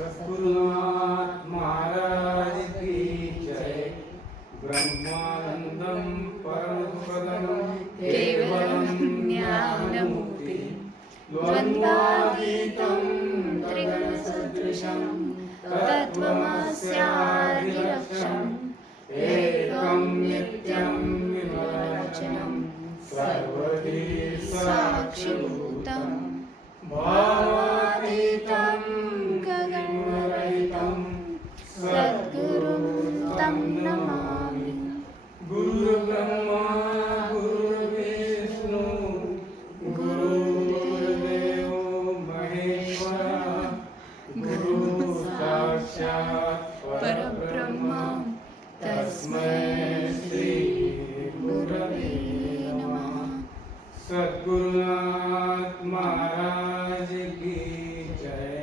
सद्गुरुनाथ महाराज की जय। ब्रह्मानंदं परमपदं केवलं ज्ञानमूर्ति द्वन्द्वातीतं त्रिगुणसदृशं तत्त्वमस्यादिलक्ष्यम् एकं नित्यं विमलवचनं सर्वधी साक्षिभूतम् भावातीतं गगनरहितं सद्गुरुं तं नमामि। गुरुर्ब्रह्मा गुरुर्विष्णु गुरुर्देवो महेश्वरः गुरुः साक्षात् परब्रह्म तस्मै श्री गुरवे नमः। सद्गुरुनाथ महाराज की जय।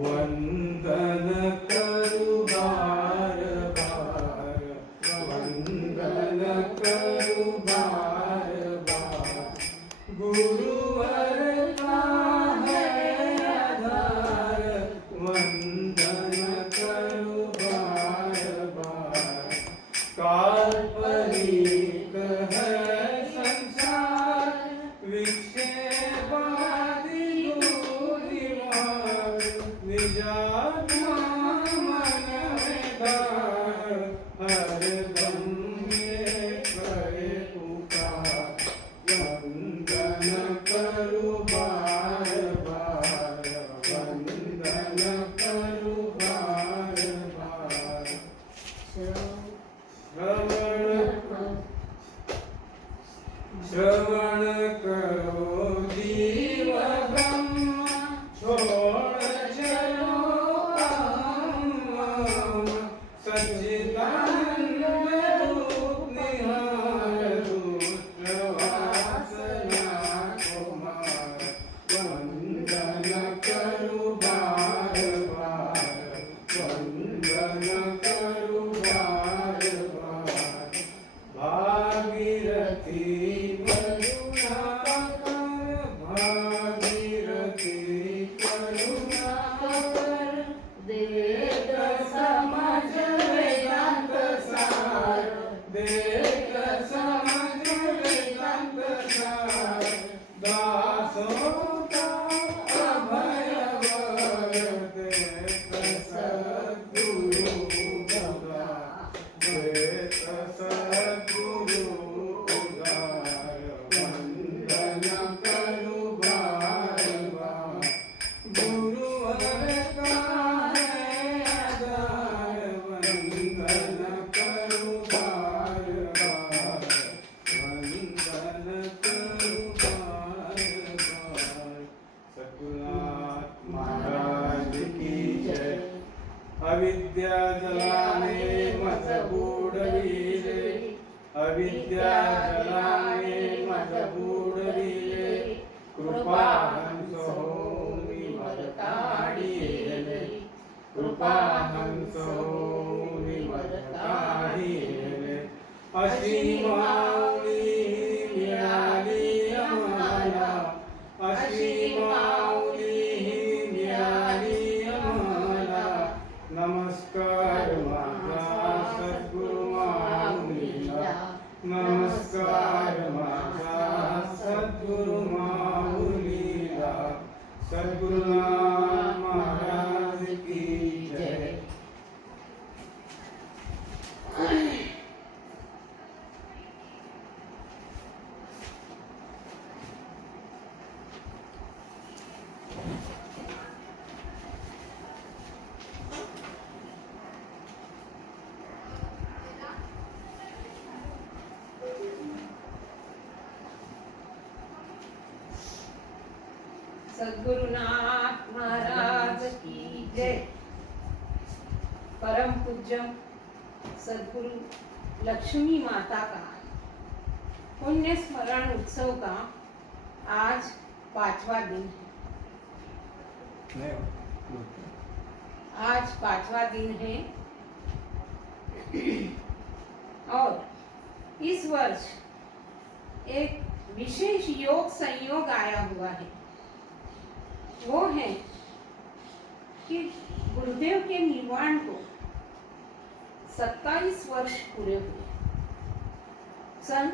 वंदन करु बार बार वंदन करु बार बार गुरुवर का है आधार वंदन करु बार बार। काल्पनिक है संसार विक्षेपादि बुद्धिमान निजात्मा मन में धार हरदम ये करे पुकार वंदन करो बार बार वंदन करो बार बार। श्रवण करो जीव ब्रह्म छोड़ चलो अहम सच्चिदानंद रूप निहार दुष्ट वासना को मार वंदन करो बार बार वंदन करो बार बार। भागीरथी भागीरथी करुणाकर देख समझ वेदांत सार देख समझ वेदांत सार। दासों का अभय वर देख सद्गुरु गदा देख सद्गुरु उदार वंदन करो बार बार। गुरुवर का है आधार वंदन करो बार बार वंदन करो बार बार। सद्गुरुनाथ महाराज की जय। अविद्या जलाने मत बुडविले अविद्या जलाने मत बुडविले कृपा हंस होमी मत काढिले कृपा हंस होमी मत काढिले। अशी माऊली मिळाली आम्हाला अशी माऊली मिळाली आम्हाला। नमस्कार माझा सद्गुरु माऊलीला नमस्कार माझा सद्गुरु माऊलीला। सद्गुरुनाथ महाराज की जय। सद्गुरुनाथ महाराज की जय। परम पूज्य सद्गुरु लक्ष्मी माता का पुण्य स्मरण उत्सव का आज 5वां दिन है। आज 5वां दिन है और इस वर्ष एक विशेष योग संयोग आया हुआ है। वो है कि गुरुदेव के निर्वाण को 27 वर्ष पूरे हुए। सन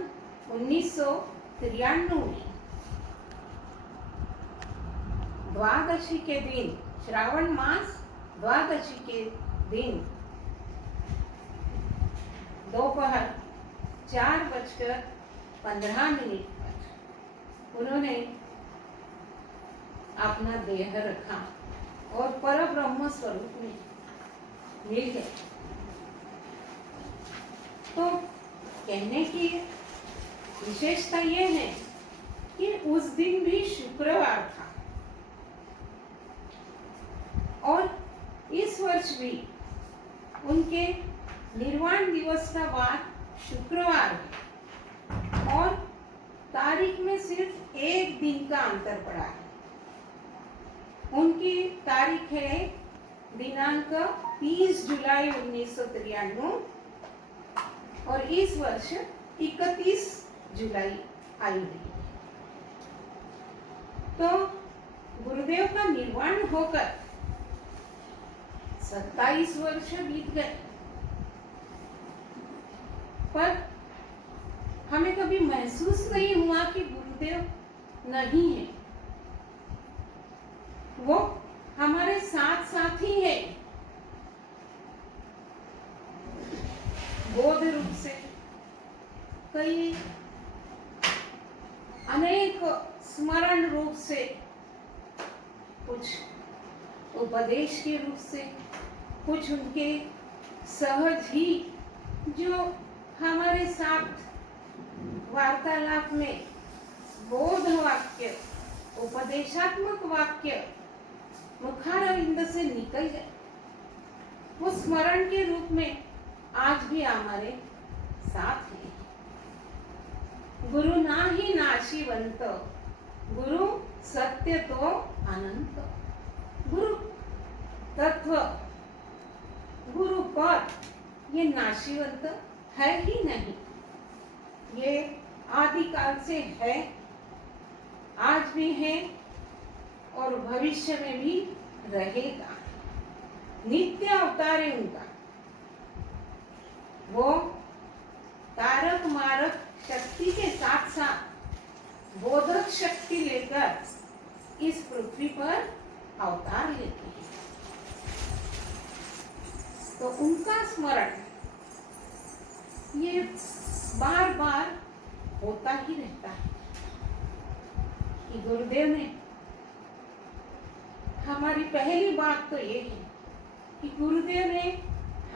1993 में द्वादशी के दिन, श्रावण मास द्वादशी के दिन दोपहर 4:15 पर उन्होंने अपना देह रखा और परब्रह्म स्वरूप में मिल गए। तो कहने की विशेषता यह है कि उस दिन भी शुक्रवार था और इस वर्ष भी उनके निर्वाण दिवस का वार शुक्रवार है और तारीख में सिर्फ एक दिन का अंतर पड़ा है। उनकी तारीख है दिनांक 30 जुलाई 1993 और इस वर्ष 31 जुलाई आई हुई। तो गुरुदेव का निर्वाण होकर 27 वर्ष बीत गए, पर हमें कभी महसूस नहीं हुआ कि गुरुदेव नहीं है। वो हमारे साथ साथ ही है, बोध रूप से, कई अनेक स्मरण रूप से, कुछ उपदेश के रूप से, कुछ उनके सहज ही जो हमारे साथ वार्तालाप में बोध वाक्य, उपदेशात्मक वाक्य मुखारविंद से निकल गए, वो स्मरण के रूप में आज भी हमारे साथ है। गुरु नाही नाशिवंत, गुरु सत्य तो अनंत। गुरु तत्व, गुरु पद ये नाशिवंत है ही नहीं, ये आदिकाल से है, आज भी है और भविष्य में भी रहेगा। नित्य अवतार है उनका। वो तारक मारक शक्ति के साथ साथ बोधक शक्ति लेकर इस पृथ्वी पर अवतार लेते हैं। तो उनका स्मरण ये बार बार होता ही रहता है कि गुरुदेव ने, हमारी पहली बात तो ये है कि गुरुदेव ने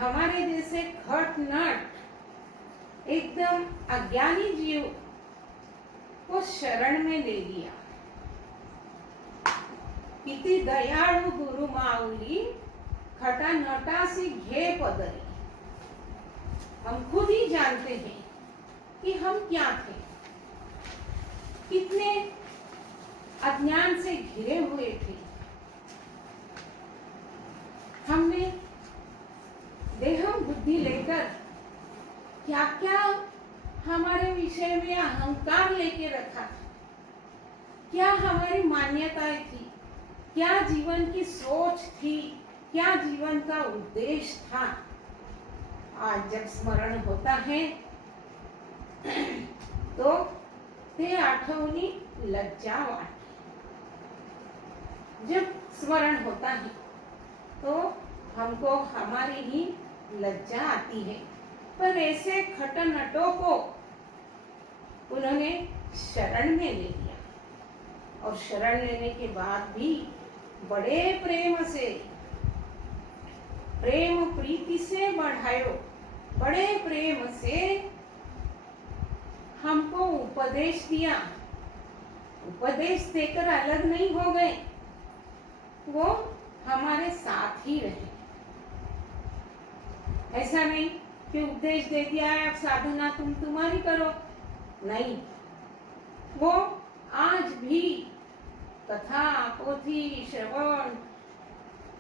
हमारे जैसे खट नट एकदम अज्ञानी जीव को शरण में ले लिया। किती दयाळु गुरु माऊली, खटा नटासी घे पदरी। हम खुद ही जानते हैं कि हम क्या थे, कितने अज्ञान से घिरे हुए थे। हमने देहम बुद्धि लेकर क्या क्या हमारे विषय में अहंकार लेके रखा, क्या हमारी मान्यताएं थी, क्या जीवन की सोच थी, क्या जीवन का उद्देश्य था। आज जब स्मरण होता है तो ते आठवणी लज्जा वाटते। जब स्मरण होता है तो हमको हमारी ही लज्जा आती है। पर ऐसे खटनटों को उन्होंने शरण में ले लिया और शरण लेने के बाद भी बड़े प्रेम से, प्रेम प्रीति से बढ़ायो, बड़े प्रेम से हमको उपदेश दिया। उपदेश देकर अलग नहीं हो गए, वो हमारे साथ ही रहे। ऐसा नहीं कि उपदेश दे दिया है अब साधना तुम तुम्हारी करो, नहीं, वो आज भी कथा पोथी श्रवण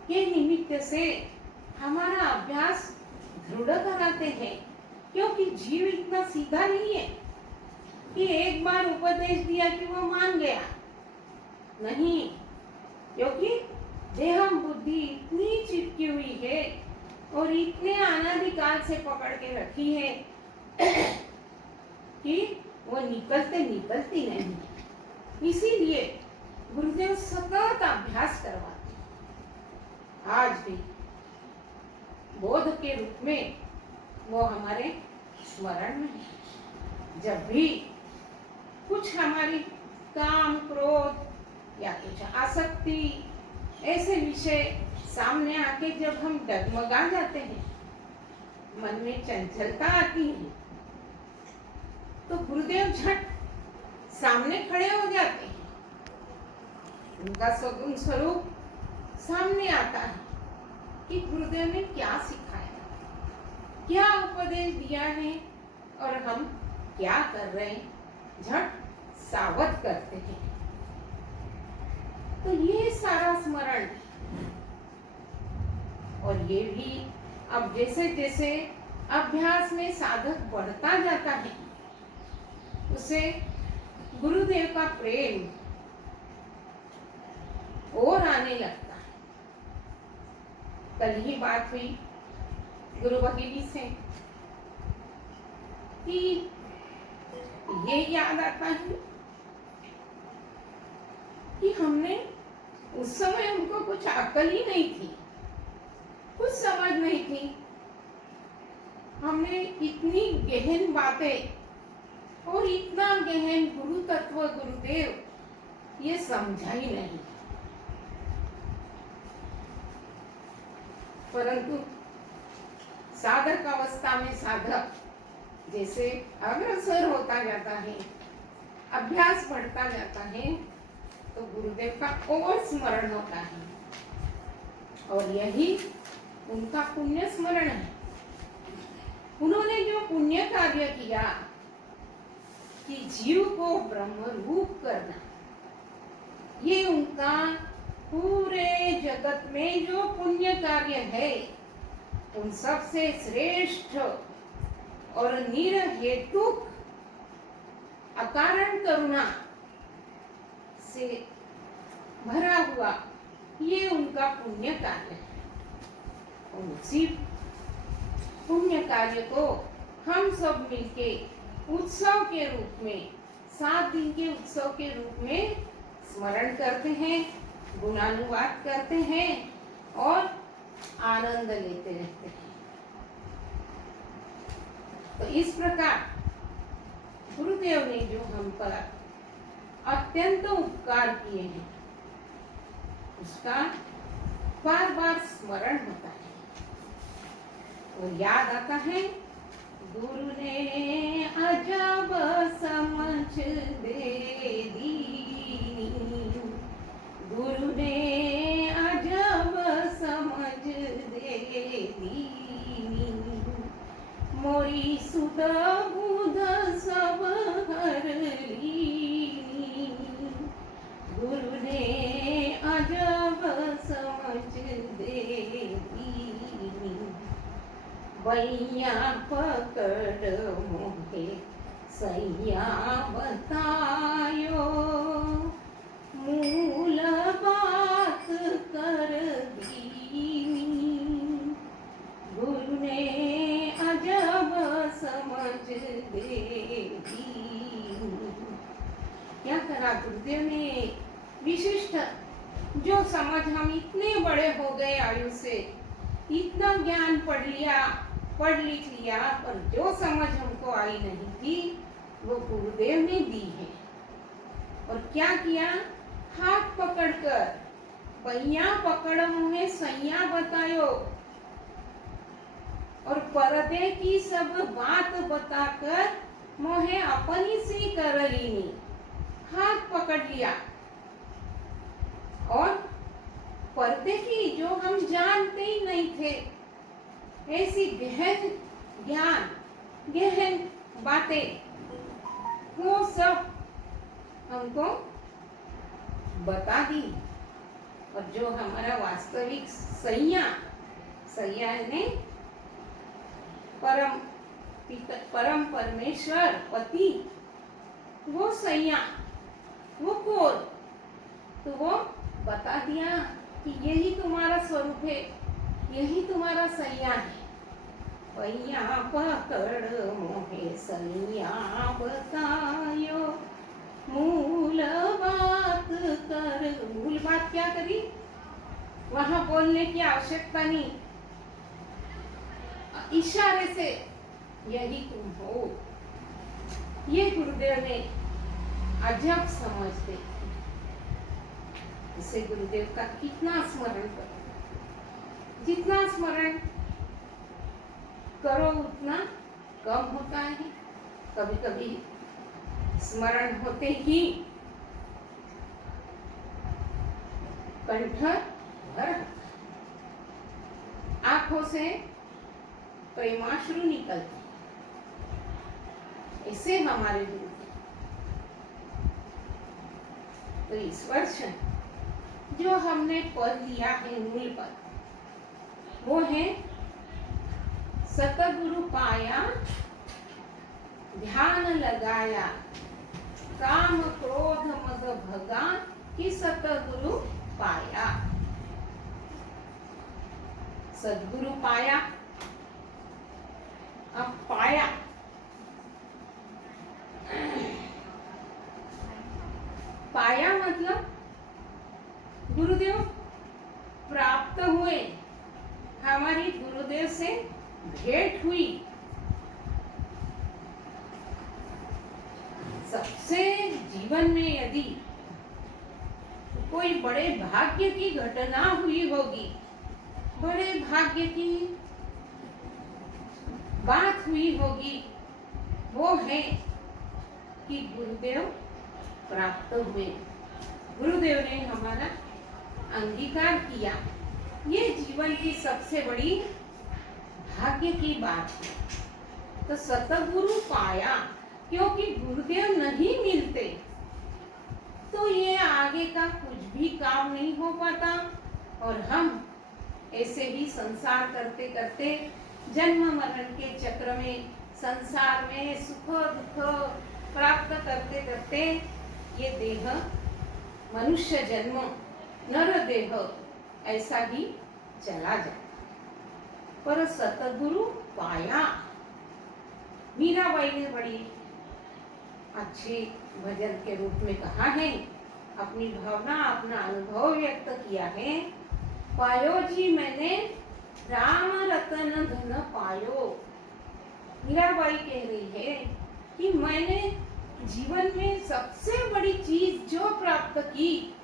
के निमित्त से हमारा अभ्यास दृढ़ कराते हैं। क्योंकि जीव इतना सीधा नहीं है कि एक बार उपदेश दिया कि वो मान गया, नहीं, क्योंकि देहम बुद्धि इतनी चिपकी हुई है और इतने अनादिकाल से पकड़ के रखी है कि वो निकलती नहीं। इसीलिए गुरुदेव सतत अभ्यास करवाते हैं। आज भी बोध के रूप में वो हमारे स्मरण में है। जब भी कुछ हमारी काम क्रोध या कुछ आसक्ति ऐसे विषय सामने आके जब हम डगमगा जाते हैं, मन में चंचलता आती है, तो गुरुदेव झट सामने खड़े हो जाते हैं। उनका सगुण स्वरूप सामने आता है कि गुरुदेव ने क्या सिखाया, क्या उपदेश दिया है और हम क्या कर रहे हैं, झट सावध करते हैं। तो ये सारा स्मरण, और ये भी अब जैसे जैसे अभ्यास में साधक बढ़ता जाता है, उसे गुरुदेव का प्रेम और आने लगता है। कल ही बात हुई गुरु भगीनी से कि ये याद आता है कि हमने उस समय उनको कुछ अकल ही नहीं थी, कुछ समझ नहीं थी। हमने इतनी गहन बातें और इतना गहन गुरु तत्व गुरुदेव ये समझा ही नहीं। परंतु साधक अवस्था में साधक जैसे अग्रसर होता जाता है, अभ्यास बढ़ता जाता है, तो गुरुदेव का और स्मरण होता है। और यही उनका पुण्य स्मरण है। उन्होंने जो पुण्य कार्य किया कि जीव को ब्रह्म रूप करना, ये उनका पूरे जगत में जो पुण्य कार्य है, उन सबसे श्रेष्ठ और निरहेतुक अकारण करुणा से भरा हुआ ये उनका पुण्य कार्य है। और उसी पुण्य कार्य को हम सब मिलके उत्सव के रूप में, 7 दिन के उत्सव के रूप में स्मरण करते हैं, गुणानुवाद करते हैं और आनंद लेते रहते हैं। तो इस प्रकार गुरुदेव ने जो हम पर अत्यंत उपकार किए हैं, उसका बार बार स्मरण होता है और याद आता है। गुरु ने अजब समझ दे दी, गुरु ने अजब समझ दे दी, मोरी सुध बुध सब हर लीनी, गुरु ने अजब समझ दे दी, बैया पकड़ मोहे सैया बतायो, मूल बात कर दीनी, गुरु ने अजब समझ दे दी। क्या करा गुरुदेव ने विशिष्ट, जो समझ, हम इतने बड़े हो गए आयु से, इतना ज्ञान पढ़ लिख लिया, पर जो समझ हमको आई नहीं थी वो गुरुदेव ने दी है। और क्या किया, हाथ पकड़कर पैया पकड़ मुहे सैया बतायो, और पर्दे की सब बात बताकर मोहे अपनी सी कर लीनी। हाथ पकड़ लिया और पर्दे की, जो हम जानते ही नहीं थे, ऐसी गहन ज्ञान, गहन बातें, वो सब हमको बता दी। और जो हमारा वास्तविक सैया ने परम परमेश्वर पति, वो सैया, वो कौन, तो वो बता दिया कि यही तुम्हारा स्वरूप है, यही तुम्हारा सैया है। पैया पकड़ मोहे सैया बतायो, मूल बात कर। मूल बात क्या करी? वहां बोलने की आवश्यकता नहीं, इशारे से यही तुम हो। ये गुरुदेव ने अजब समझ दी। इसे गुरुदेव का कितना स्मरण करो, जितना स्मरण करो उतना कम होता है। कभी कभी स्मरण होते ही कंठ भर, आंखों से प्रेमाश्रु निकलते। ऐसे हमारे गुरु। तो इस वर्ष जो हमने पद लिया है, मूल पद, वो है सतगुरु पाया ध्यान लगाया, काम क्रोध मद भगा कि सतगुरु पाया। सतगुरु पाया। अब पाया, पाया मतलब गुरुदेव प्राप्त हुए, हमारी गुरुदेव से भेंट हुई। सबसे जीवन में यदि कोई बड़े भाग्य की घटना हुई होगी, बड़े भाग्य की बात हुई होगी, वो है कि गुरुदेव प्राप्त हुए, गुरुदेव ने हमारा अंगीकार किया। ये जीवन की सबसे बड़ी भाग्य की बात है। तो सतगुरु पाया, क्योंकि गुरुदेव नहीं मिलते तो ये आगे का कुछ भी काम नहीं हो पाता, और हम ऐसे ही संसार करते करते जन्म मरण के चक्र में, संसार में सुख दुख प्राप्त करते करते ये देह, मनुष्य जन्म, नर देह ऐसा ही चला जाता। पर सतगुरु पाया। मीराबाई ने बड़ी अच्छे भजन के रूप में कहा है, अपनी भावना, अपना अनुभव व्यक्त किया है। पायो जी मैंने राम रतन धन पायो। मीराबाई कह रही है कि मैंने जीवन में सबसे बड़ी चीज जो प्राप्त की,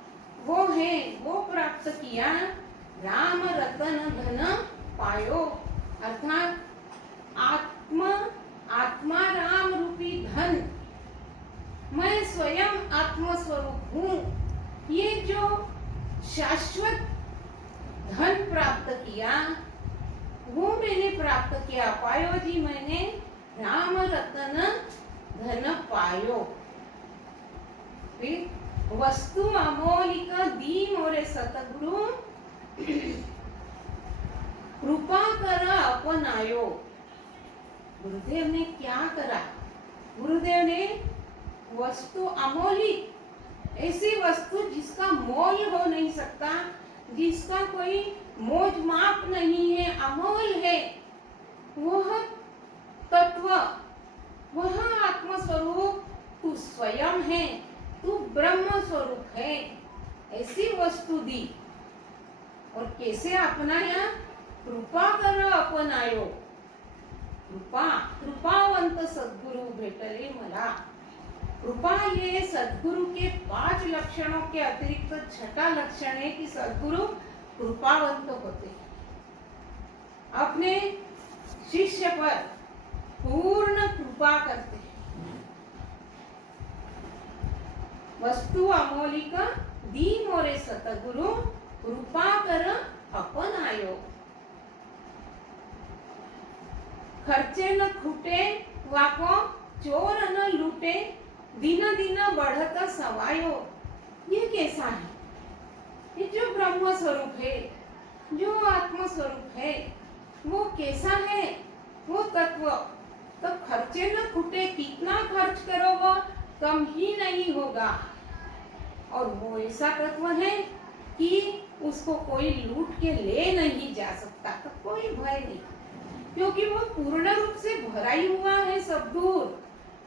वो है, वो प्राप्त किया राम रतन धन पायो, अर्थात आत्मा राम रूपी धन। मैं स्वयं आत्मस्वरूप हूँ। ये जो शाश्वत धन प्राप्त किया, वो मैंने प्राप्त किया। पायो जी मैंने राम रतन धन पायो। फिर वस्तु अमोलिक दी मोरे सतगुरु, कृपा कर अपनायो। गुरुदेव ने क्या करा? गुरुदेव ने वस्तु अमोलिक, ऐसी वस्तु जिसका मोल हो नहीं सकता, जिसका कोई मोज माप नहीं है, अमोल है, वह तत्व, वह आत्मस्वरूप तू स्वयं है, तू ब्रह्म स्वरूप है, ऐसी वस्तु दी। और कैसे अपनाया? कृपा कर अपनायो। कृपावंत सद्गुरु भेटले मला। कृपा ये सद्गुरु के 5 लक्षणों के अतिरिक्त छठा लक्षण है कि सद्गुरु कृपावंत होते, अपने शिष्य पर पूर्ण कृपा करते। वस्तु अमोलिक दी मोरे सतगुरु, कृपा कर अपनायो। खर्चे न खूटे वाको, चोर न लूटे, दिन दिन बढ़त सवायो। ये कैसा है? ये जो ब्रह्म स्वरूप है, जो आत्म स्वरूप है, वो कैसा है? वो तत्व। तो खर्चे न खूटे, कितना खर्च करो वो कम ही नहीं होगा। और वो ऐसा तत्व है कि उसको कोई लूट के ले नहीं जा सकता, तो कोई भय नहीं, क्योंकि वो पूर्ण रूप से भरा ही हुआ है सब दूर।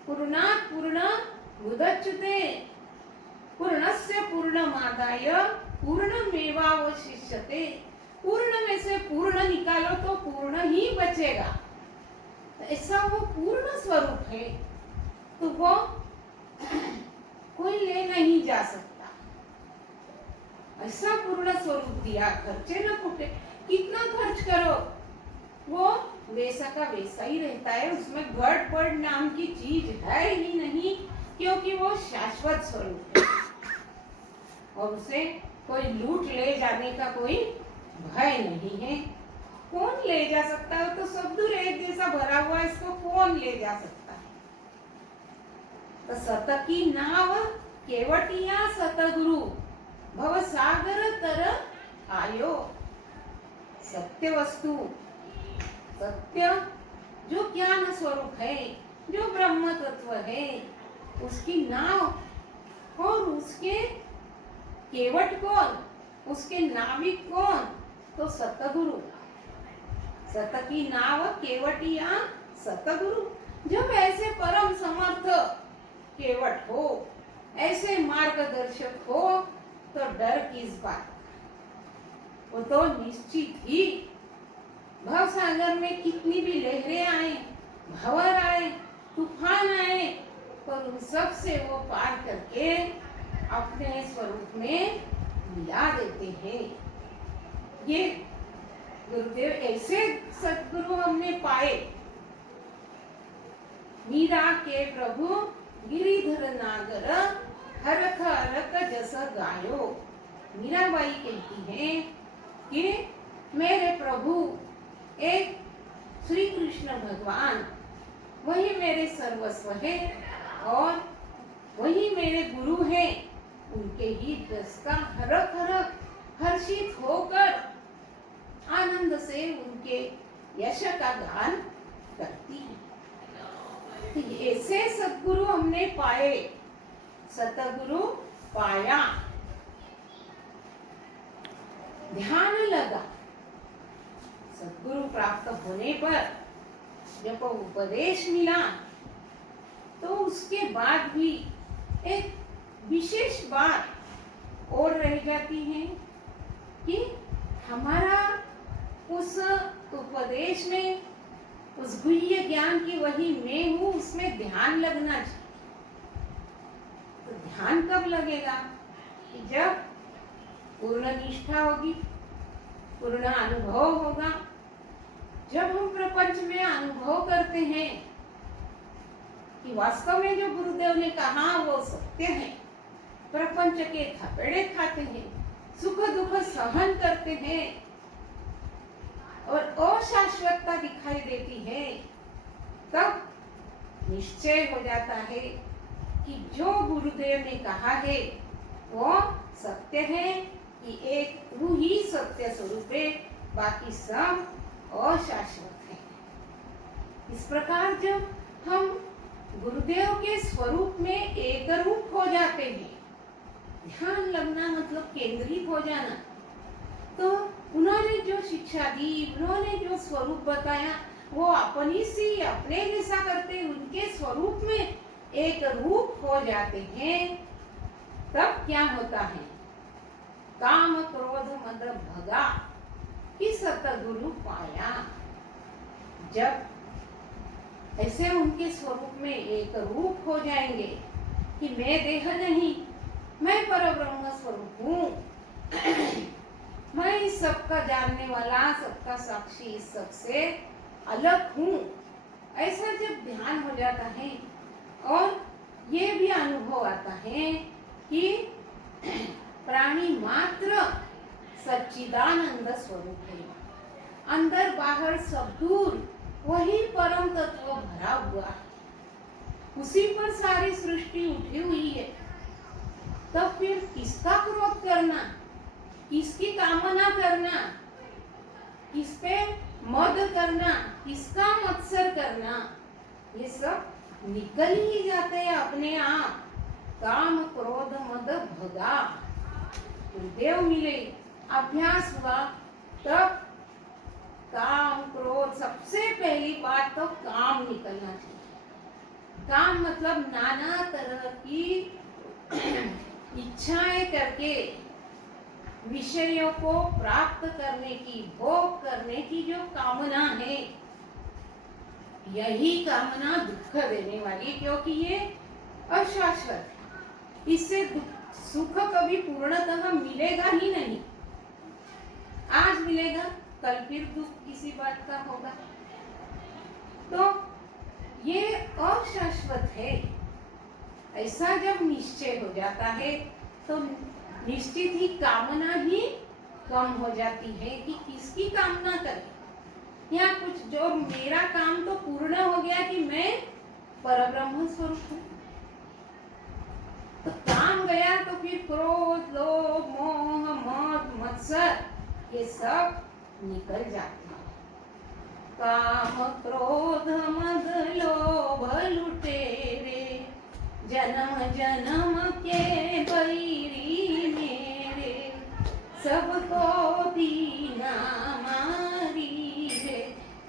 पूर्णात् पूर्णम् उदच्यते, पूर्णस्य पूर्णमादाय पूर्णमेवावशिष्यते। पूर्ण में से पूर्ण निकालो तो पूर्ण ही बचेगा। ऐसा वो पूर्ण स्वरूप है, तो वो कोई ले नहीं जा सकता। ऐसा पूर्ण स्वरूप दिया, खर्चे न फूटे। कितना खर्च करो वो वैसा का वैसा ही रहता है, उसमें गड़बड़ नाम की चीज है ही नहीं, क्योंकि वो शाश्वत स्वरूप है और उसे कोई लूट ले जाने का कोई भय नहीं है। कौन ले जा सकता है? तो सब दूर एक जैसा भरा हुआ है, इसको कौन ले जा सकता है? तो सत की नाव केवटिया सतगुरु भव सागर तर आयो। सत्य वस्तु, सत्य जो ज्ञान स्वरूप है, जो ब्रह्म तत्व है, उसकी नाव और उसके केवट कौन, उसके नाविक कौन? तो सतगुरु। सत की नाव केवटिया सतगुरु। जब ऐसे परम समर्थ केवट हो, ऐसे मार्गदर्शक हो, तो डर किस बात? वो तो निश्चित ही भव सागर में कितनी भी लहरें आए, भंवर आए, तूफान आए, पर उन सब से वो पार करके अपने स्वरूप में मिला देते हैं। ये गुरुदेव ऐसे सद्गुरु हमने पाए। मीरा के प्रभु गिरिधर नागर हरख हरख जस गायो। मीराबाई कहती हैं कि मेरे प्रभु एक श्री कृष्ण भगवान, वही मेरे सर्वस्व है और वही मेरे गुरु हैं। उनके ही जस का हरख हरख हर्षित होकर आनंद से उनके यश का गान करती है। तो ऐसे सद्गुरु हमने पाए, सतगुरु पाया, ध्यान लगा। सद्गुरु प्राप्त होने पर जब उपदेश मिला, तो उसके बाद भी एक विशेष बात और रह जाती है कि हमारा उस उपदेश में, उस गुह्य ज्ञान की वही मैं हूँ, उसमें ध्यान लगना चाहिए। तो ध्यान कब लगेगा? कि जब पूर्ण निष्ठा होगी, पूर्ण अनुभव होगा। जब हम प्रपंच में अनुभव करते हैं कि वास्तव में जो गुरुदेव ने कहा वो सत्य है, प्रपंच के थपेड़े खाते हैं, सुख दुख सहन करते हैं और अशाश्वतता दिखाई देती है, तब निश्चय हो जाता है कि जो गुरुदेव ने कहा है वो सत्य है, कि एक तू ही सत्य स्वरूप है, बाकी सब अशाश्वत है। इस प्रकार जब हम गुरुदेव के स्वरूप में एक रूप हो जाते हैं, ध्यान लगना मतलब केंद्रित हो जाना, तो उन्होंने जो शिक्षा दी, उन्होंने जो स्वरूप बताया, वो अपनी सी अपने जैसा करते उनके स्वरूप में एक रूप हो जाते हैं। तब क्या होता है? काम क्रोध मद भगा कि सतगुरु पाया। जब ऐसे उनके स्वरूप में एक रूप हो जाएंगे कि मैं देह नहीं, मैं परब्रह्म स्वरूप हूँ, मैं इस सबका जानने वाला, सबका साक्षी, इस सबसे अलग हूँ, ऐसा जब ध्यान हो जाता है और ये भी अनुभव आता है कि प्राणी मात्र सच्चिदानंद स्वरूप है, अंदर बाहर सब दूर वही परम तत्व भरा हुआ है, उसी पर सारी सृष्टि उठी हुई है। तो फिर किसका क्रोध करना, किसकी कामना करना, किस पे मद करना, किसका मत्सर करना, ये सब निकल ही जाते हैं अपने आप। काम क्रोध मद भगा। गुरुदेव मिले, अभ्यास हुआ, तब काम क्रोध, सबसे पहली बात तो काम निकलना चाहिए। काम मतलब नाना तरह की इच्छाएं करके विषयों को प्राप्त करने की, भोग करने की जो कामना है, यही कामना दुख देने वाली, क्योंकि ये अशाश्वत है। इससे सुख कभी पूर्णतः मिलेगा ही नहीं। आज मिलेगा, कल फिर दुख किसी बात का होगा। तो ये अशाश्वत है। ऐसा जब निश्चय हो जाता है तो निश्चित ही कामना ही कम हो जाती है कि किसकी कामना करें, या कुछ जो मेरा काम तो पूर्ण हो गया कि मैं परब्रह्म स्वरूप हूँ। तो काम गया तो फिर क्रोध, लोभ, मोह, मद, मत्सर ये सब निकल जाते हैं। काम क्रोध मद लोभ लुटेरे, जन्म जन्म के बैरी मेरे, सबको दीना मारी रे,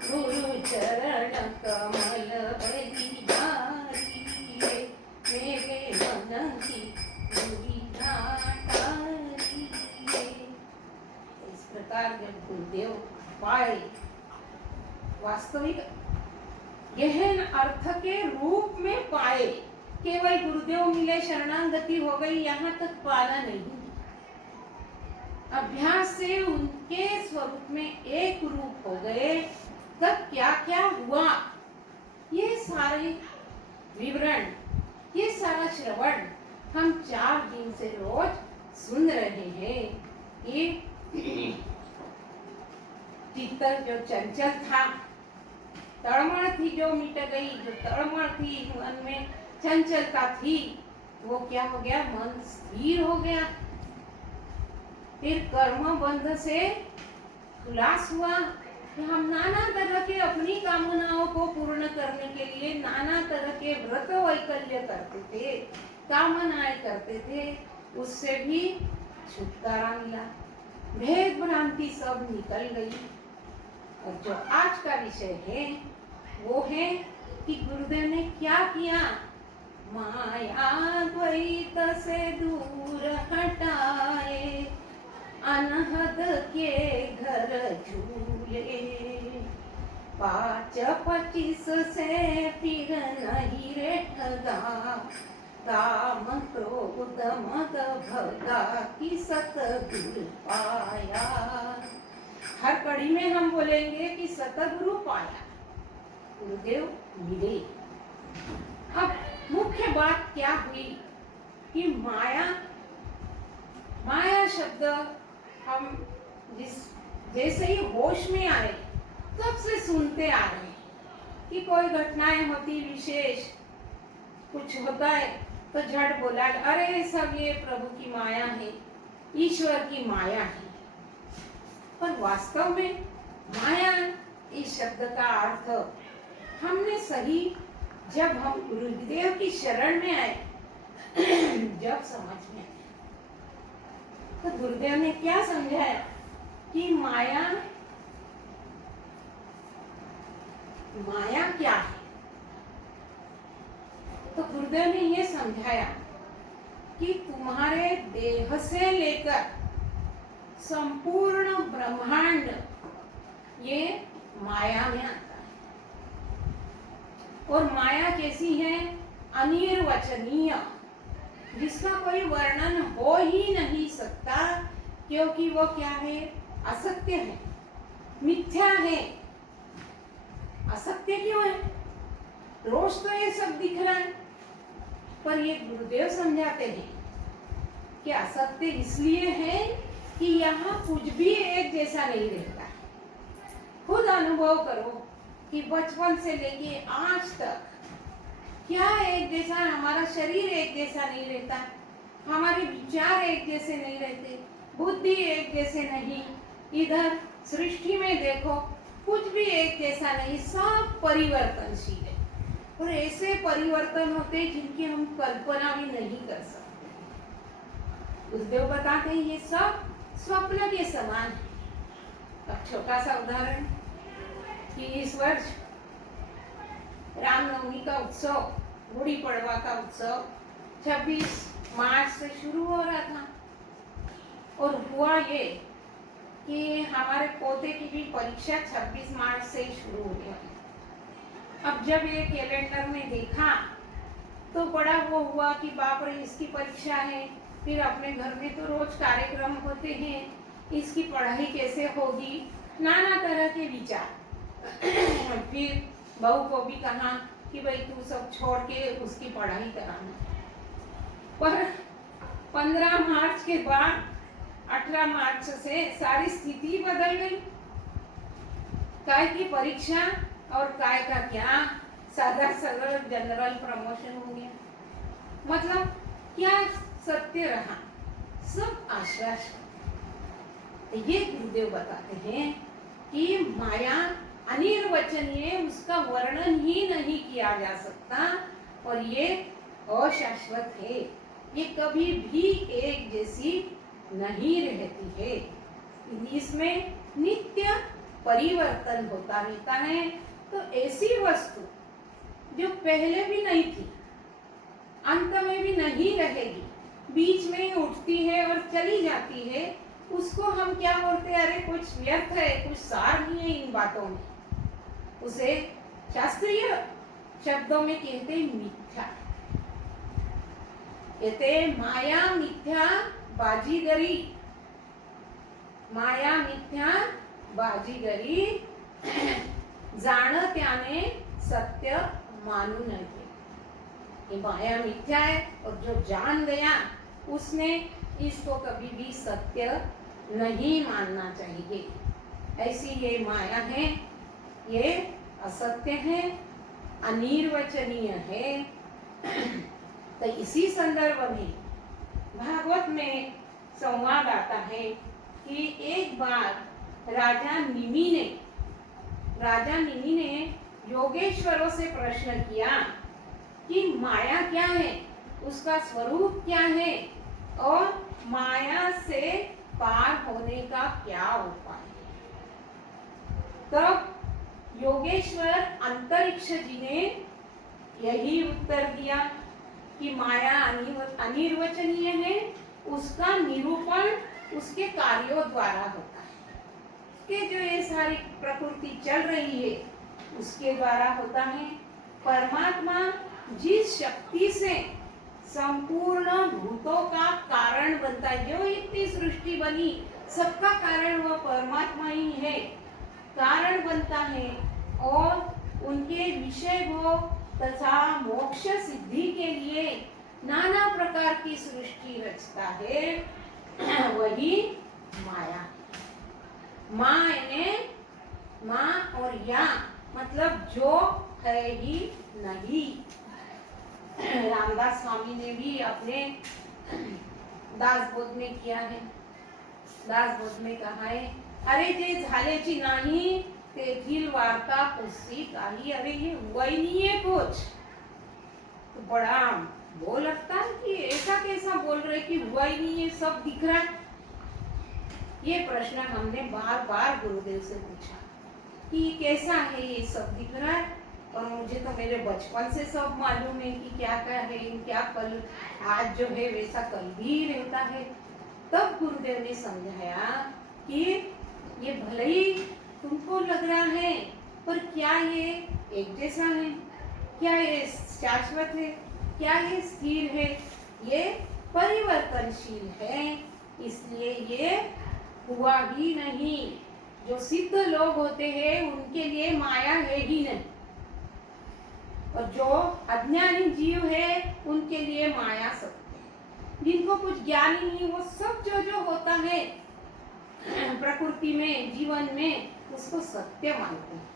गुरु चरण कमल बलिहारी रे, मेरे मन की पूरी नाटारी रे। इस प्रकार जब गुरुदेव पाए, वास्तविक गहन अर्थ के रूप में पाए, केवल गुरुदेव मिले शरणागति हो गई यहाँ तक पाना नहीं, अभ्यास से उनके स्वरूप में एक रूप हो गए। तब क्या क्या हुआ, ये सारे विवरण, ये सारा श्रवण हम 4 दिन से रोज सुन रहे हैं। ये चित्त जो चंचल था, तड़मड़ थी जो मिट गई, जो तड़मड़ थी मन में चंचलता थी, वो क्या हो गया, मन स्थिर हो गया। फिर कर्म बंध से खुलास हुआ कि हम नाना तरह के अपनी कामनाओं को पूर्ण करने के लिए नाना तरह के व्रत वैकल्य करते थे, कामनाएं करते थे, उससे भी छुटकारा मिला, भेद भ्रांति सब निकल गई। और जो आज का विषय है वो है कि गुरुदेव ने क्या किया, माया द्वैत से दूर हटाए, अनहद के घर झूले, 5-25 से फिर नहीं रे ठगा, काम क्रोध मद भगा कि सतगुरु पाया। हर कड़ी में हम बोलेंगे कि सतगुरु पाया, गुरुदेव मिले। अब मुख्य बात क्या हुई कि माया, माया शब्द हम जैसे ही होश में आए तब से सुनते आ रहे हैं कि कोई घटनाएं होती, विशेष कुछ होता है तो झट बोला, अरे सब ये प्रभु की माया है, ईश्वर की माया है। पर वास्तव में माया इस शब्द का अर्थ हमने सही, जब हम गुरुदेव की शरण में आए जब समझ में आए, तो गुरुदेव ने क्या समझाया कि माया, माया क्या है। तो गुरुदेव ने ये समझाया कि तुम्हारे देह से लेकर संपूर्ण ब्रह्मांड ये माया में आता है। और माया कैसी है, अनिर्वचनीय, जिसका कोई वर्णन हो ही नहीं सकता, क्योंकि वो क्या है, असत्य है, मिथ्या है। असत्य क्यों है, रोज तो ये सब दिख रहा है, पर ये गुरुदेव समझाते हैं कि असत्य इसलिए है कि यहाँ कुछ भी एक जैसा नहीं रहता है। खुद अनुभव करो कि बचपन से लेके आज तक क्या एक जैसा, हमारा शरीर एक जैसा नहीं रहता, हमारे विचार एक जैसे नहीं रहते, बुद्धि एक जैसे नहीं, इधर सृष्टि में देखो कुछ भी एक जैसा नहीं, सब परिवर्तनशील है। और ऐसे परिवर्तन होते हैं जिनकी हम कल्पना भी नहीं कर सकते। गुरुदेव बताते हैं ये सब स्वप्न के समान है। अब छोटा सा उदाहरण कि इस वर्ष रामनवमी का उत्सव, गुड़ी पड़वा का उत्सव 26 मार्च से शुरू हो रहा था, और हुआ ये कि हमारे पोते की भी परीक्षा 26 मार्च से ही शुरू हो गई। अब जब ये कैलेंडर में देखा तो बड़ा वो हुआ कि बाप रे, इसकी परीक्षा है, फिर अपने घर में तो रोज कार्यक्रम होते हैं, इसकी पढ़ाई कैसे होगी, नाना तरह के विचार। फिर बहू को भी कहा कि भाई तू सब छोड़ के उसकी पढ़ाई कराना। पर 15 मार्च के बाद 18 मार्च से सारी स्थिति बदल गई। काय की परीक्षा और काय का क्या सादा सरल जनरल प्रमोशन हो गया। मतलब क्या सत्य रहा, सब आश्वास। ये गुरुदेव बताते हैं कि माया अनिर्वचनीय, उसका वर्णन ही नहीं किया जा सकता, और ये अशाश्वत है, ये कभी भी एक जैसी नहीं रहती है, इसमें नित्य परिवर्तन होता रहता है। तो ऐसी वस्तु जो पहले भी नहीं थी, अंत में भी नहीं रहेगी, बीच में ही उठती है और चली जाती है, उसको हम क्या बोलते हैं? अरे कुछ व्यर्थ है, कुछ सार नहीं है इन बातों में। उसे शास्त्रीय शब्दों में कहते हैं मिथ्या। कहते माया मिथ्या बाजीगरी, माया मिथ्या बाजीगरी, जाणत्याने सत्य मानू नये। ये माया मिथ्या है, और जो जान गया उसने इसको कभी भी सत्य नहीं मानना चाहिए। ऐसी ये माया है, ये असत्य है, अनिर्वचनीय है। तो इसी संदर्भ में भागवत में संवाद आता है कि एक बार राजा निमि ने योगेश्वरों से प्रश्न किया कि माया क्या है, उसका स्वरूप क्या है, और माया से पार होने का क्या उपाय है। तब योगेश्वर अंतरिक्ष जी ने यही उत्तर दिया कि माया अनिर्वचनीय है, उसका निरूपण उसके कार्यों द्वारा होता है, कि जो ये सारी प्रकृति चल रही है उसके द्वारा होता है। परमात्मा जिस शक्ति से संपूर्ण भूतों का कारण बनता है, जो इतनी सृष्टि बनी सबका कारण वह परमात्मा ही है, कारण बनता है, और उनके विषय भोग तथा मोक्ष सिद्धि के लिए नाना प्रकार की सृष्टि रचता है, वही माया। माँ यानी माँ और या मतलब जो है ही नहीं। रामदास स्वामी ने भी अपने दासबोध में किया है, दासबोध में कहा है, अरे जे झाल्याची नाही तेथील वार्ता पुस्ती काही, अरे ये हुआ ही नहीं है कुछ। तो बड़ा वो लगता है कि ऐसा कैसा बोल रहे कि हुआ ही नहीं है, सब दिख रहा है। ये प्रश्न हमने बार बार गुरुदेव से पूछा कि कैसा है ये सब दिख रहा है, और मुझे तो मेरे बचपन से सब मालूम है कि क्या क्या है, क्या कल आज जो है वैसा कल भी रहता है। तब गुरुदेव ने समझाया कि ये भले ही तुमको लग रहा है, पर क्या ये एक जैसा है, क्या ये शाश्वत है, क्या ये स्थिर है, ये परिवर्तनशील है, इसलिए ये हुआ ही नहीं। जो सिद्ध लोग होते हैं उनके लिए माया है ही नहीं, और जो अज्ञानी जीव है उनके लिए माया सत्य है। जिनको कुछ ज्ञान ही नहीं, वो सब जो होता है प्रकृति में, जीवन में, उसको सत्य मानते हैं।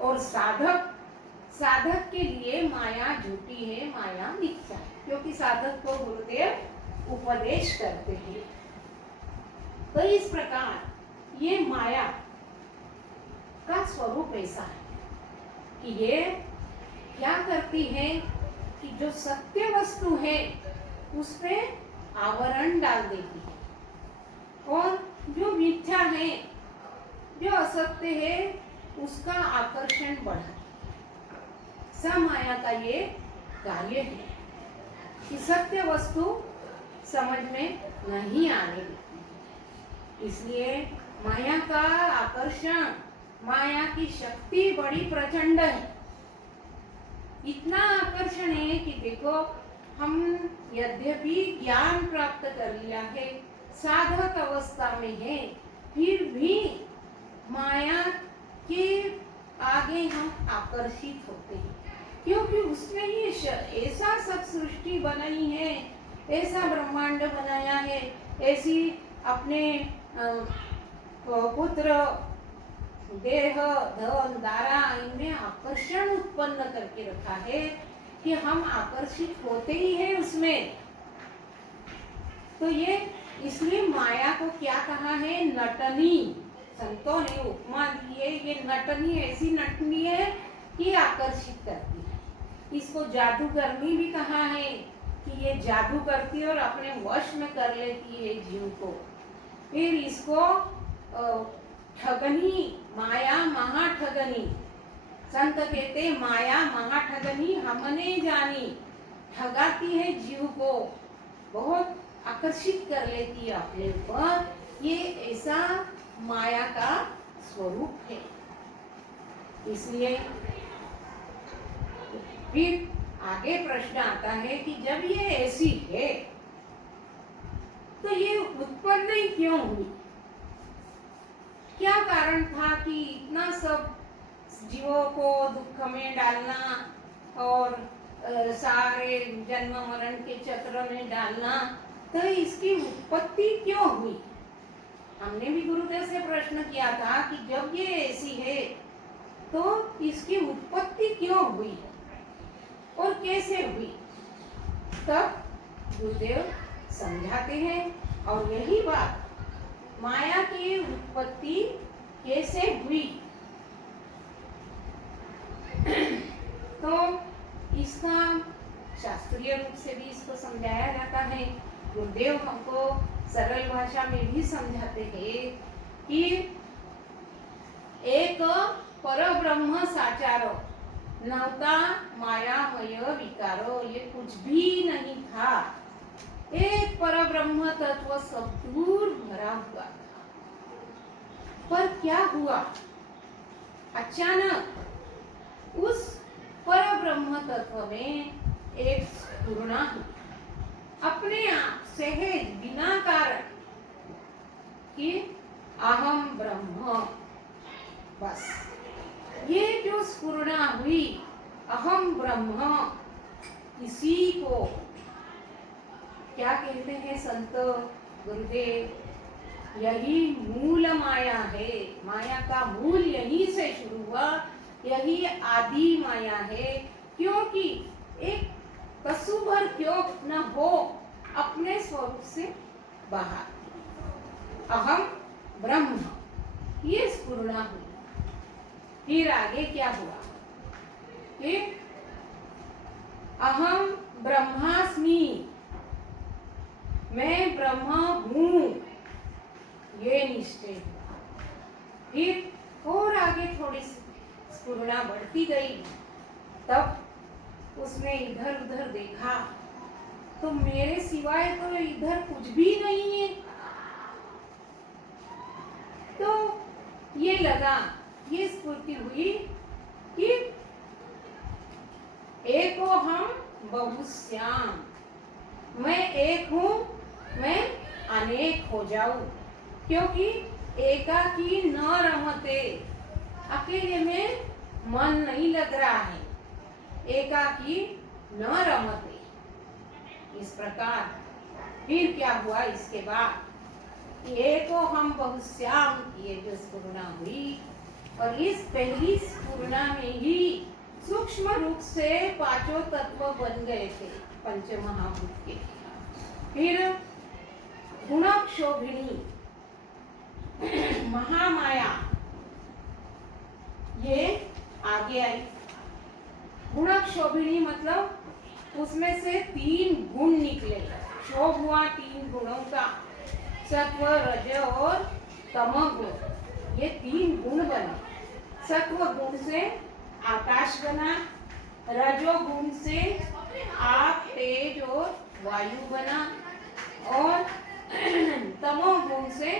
और साधक के लिए माया झूठी है, माया मिथ्या है, क्योंकि साधक को गुरुदेव उपदेश करते हैं। तो इस प्रकार ये माया का स्वरूप ऐसा है कि ये क्या करती है कि जो सत्य वस्तु है उस पे आवरण डाल देती है और जो मिथ्या है, जो असत्य है, उसका आकर्षण बढ़ाती है। समाया का ये कार्य है कि सत्य वस्तु समझ में नहीं आने देती। इसलिए माया का आकर्षण, माया की शक्ति बड़ी प्रचंड है। इतना आकर्षण है कि देखो, हम यद्यपि ज्ञान प्राप्त कर लिया है, साधक अवस्था में है, फिर भी माया के आगे हम आकर्षित होते हैं, क्योंकि उसने ये ऐसा सब सृष्टि बनाई है, ऐसा ब्रह्मांड बनाया है, ऐसी अपने पुत्र, देह, धन, दारा, इनमें आकर्षण उत्पन्न करके रखा है कि हम आकर्षित होते ही हैं उसमें। तो ये इसलिए माया को क्या कहा है? नटनी। संतों ने उपमा दी है, ये नटनी ऐसी नटनी है कि आकर्षित करती है। इसको जादूगरनी भी कहा है कि ये जादू करती है और अपने वश में कर लेती है जीव को। फिर इसको ठगनी, माया महाठगनी। संत कहते माया महाठगनी हमने जानी, ठगाती है जीव को, बहुत आकर्षित कर लेती है अपने ऊपर। ये ऐसा माया का स्वरूप है। इसलिए फिर आगे प्रश्न आता है कि जब ये ऐसी है तो ये उत्पन्न ही क्यों हुई? क्या कारण था कि इतना सब जीवों को दुख में डालना और सारे जन्म मरण के चक्र में डालना? तो इसकी उत्पत्ति क्यों हुई? हमने भी गुरुदेव से प्रश्न किया था कि जब ये ऐसी है तो इसकी उत्पत्ति क्यों हुई और कैसे हुई? तब गुरुदेव समझाते हैं और यही बात, माया की उत्पत्ति कैसे हुई, तो इसका शास्त्रीय रूप से भी इसको समझाया जाता है। गुरुदेव हमको सरल भाषा में भी समझाते हैं कि एक परब्रह्म साचारो नवता मायामय विकारो। ये कुछ भी नहीं था, एक परब्रह्म तत्व सब दूर भरा हुआ था। पर क्या हुआ? अचानक उस परब्रह्म तत्व में एक स्फुरना हुई, अपने आप सहज बिना कारण कि अहम ब्रह्म। बस ये जो स्फुरना हुई अहम ब्रह्म, इसी को क्या कहते हैं संत गुरुदेव? यही मूल माया है। माया का मूल यहीं से शुरू हुआ, यही आदि माया है। क्योंकि एक कसूभर क्यों न हो अपने स्वरूप से बाहर, अहम ब्रह्म, ये स्फुरना हुई। फिर आगे क्या हुआ? कि अहम ब्रह्मास्मि, मैं ब्रह्म हूँ, ये निश्चय हुआ। फिर और आगे थोड़ी स्फुरना बढ़ती गई। तब उसने इधर उधर देखा तो मेरे सिवाय तो इधर कुछ भी नहीं है। तो ये लगा, ये स्फूर्ति हुई कि एको हम बहुश्याम, मैं एक हूँ, मैं अनेक हो जाऊं। क्योंकि एकाकी न रमते, अकेले में मन नहीं लग रहा है, एकाकी न रमते। इस प्रकार फिर क्या हुआ इसके बाद? एको हम बहुश्याम की जो स्फुरना हुई, और इस पहली स्फुरना में ही सूक्ष्म रूप से पांचों तत्व बन गए थे पंच महाभूत के। फिर गुणक्षोभिणी महामाया ये आगे आई। गुणक्षोभिणी मतलब उसमें से 3 गुण निकले, क्षोभ हुआ 3 गुणों का, सत्व, रज और तमोगुण। ये 3 गुण बने। सत्व गुण से आकाश बना, रजोगुण से आग, तेज और वायु बना, और तमोगुण से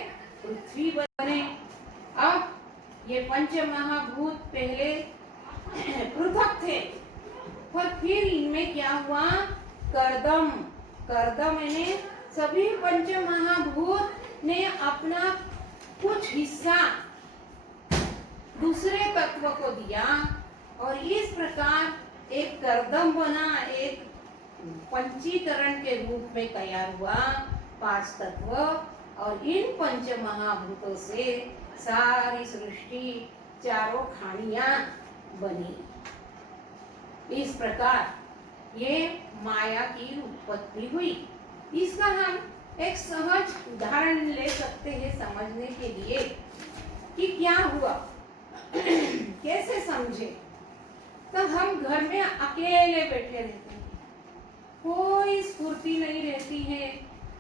पृथ्वी बने। अब ये पंच महाभूत पहले पृथक थे, पर फिर इनमें क्या हुआ, कर्दम कर्दम यानी सभी पंच महाभूत ने अपना कुछ हिस्सा दूसरे तत्व को दिया, और इस प्रकार एक कर्दम बना, एक पंचीकरण के रूप में तैयार हुआ 5 तत्व। और इन पंच महाभूतों से सारी सृष्टि, चारों खानियां बनी। इस प्रकार ये माया की उत्पत्ति हुई। इसका हम एक सहज उदाहरण ले सकते हैं समझने के लिए कि क्या हुआ, कैसे समझे। तो हम घर में अकेले बैठे रहते हैं, कोई स्फूर्ति नहीं रहती है,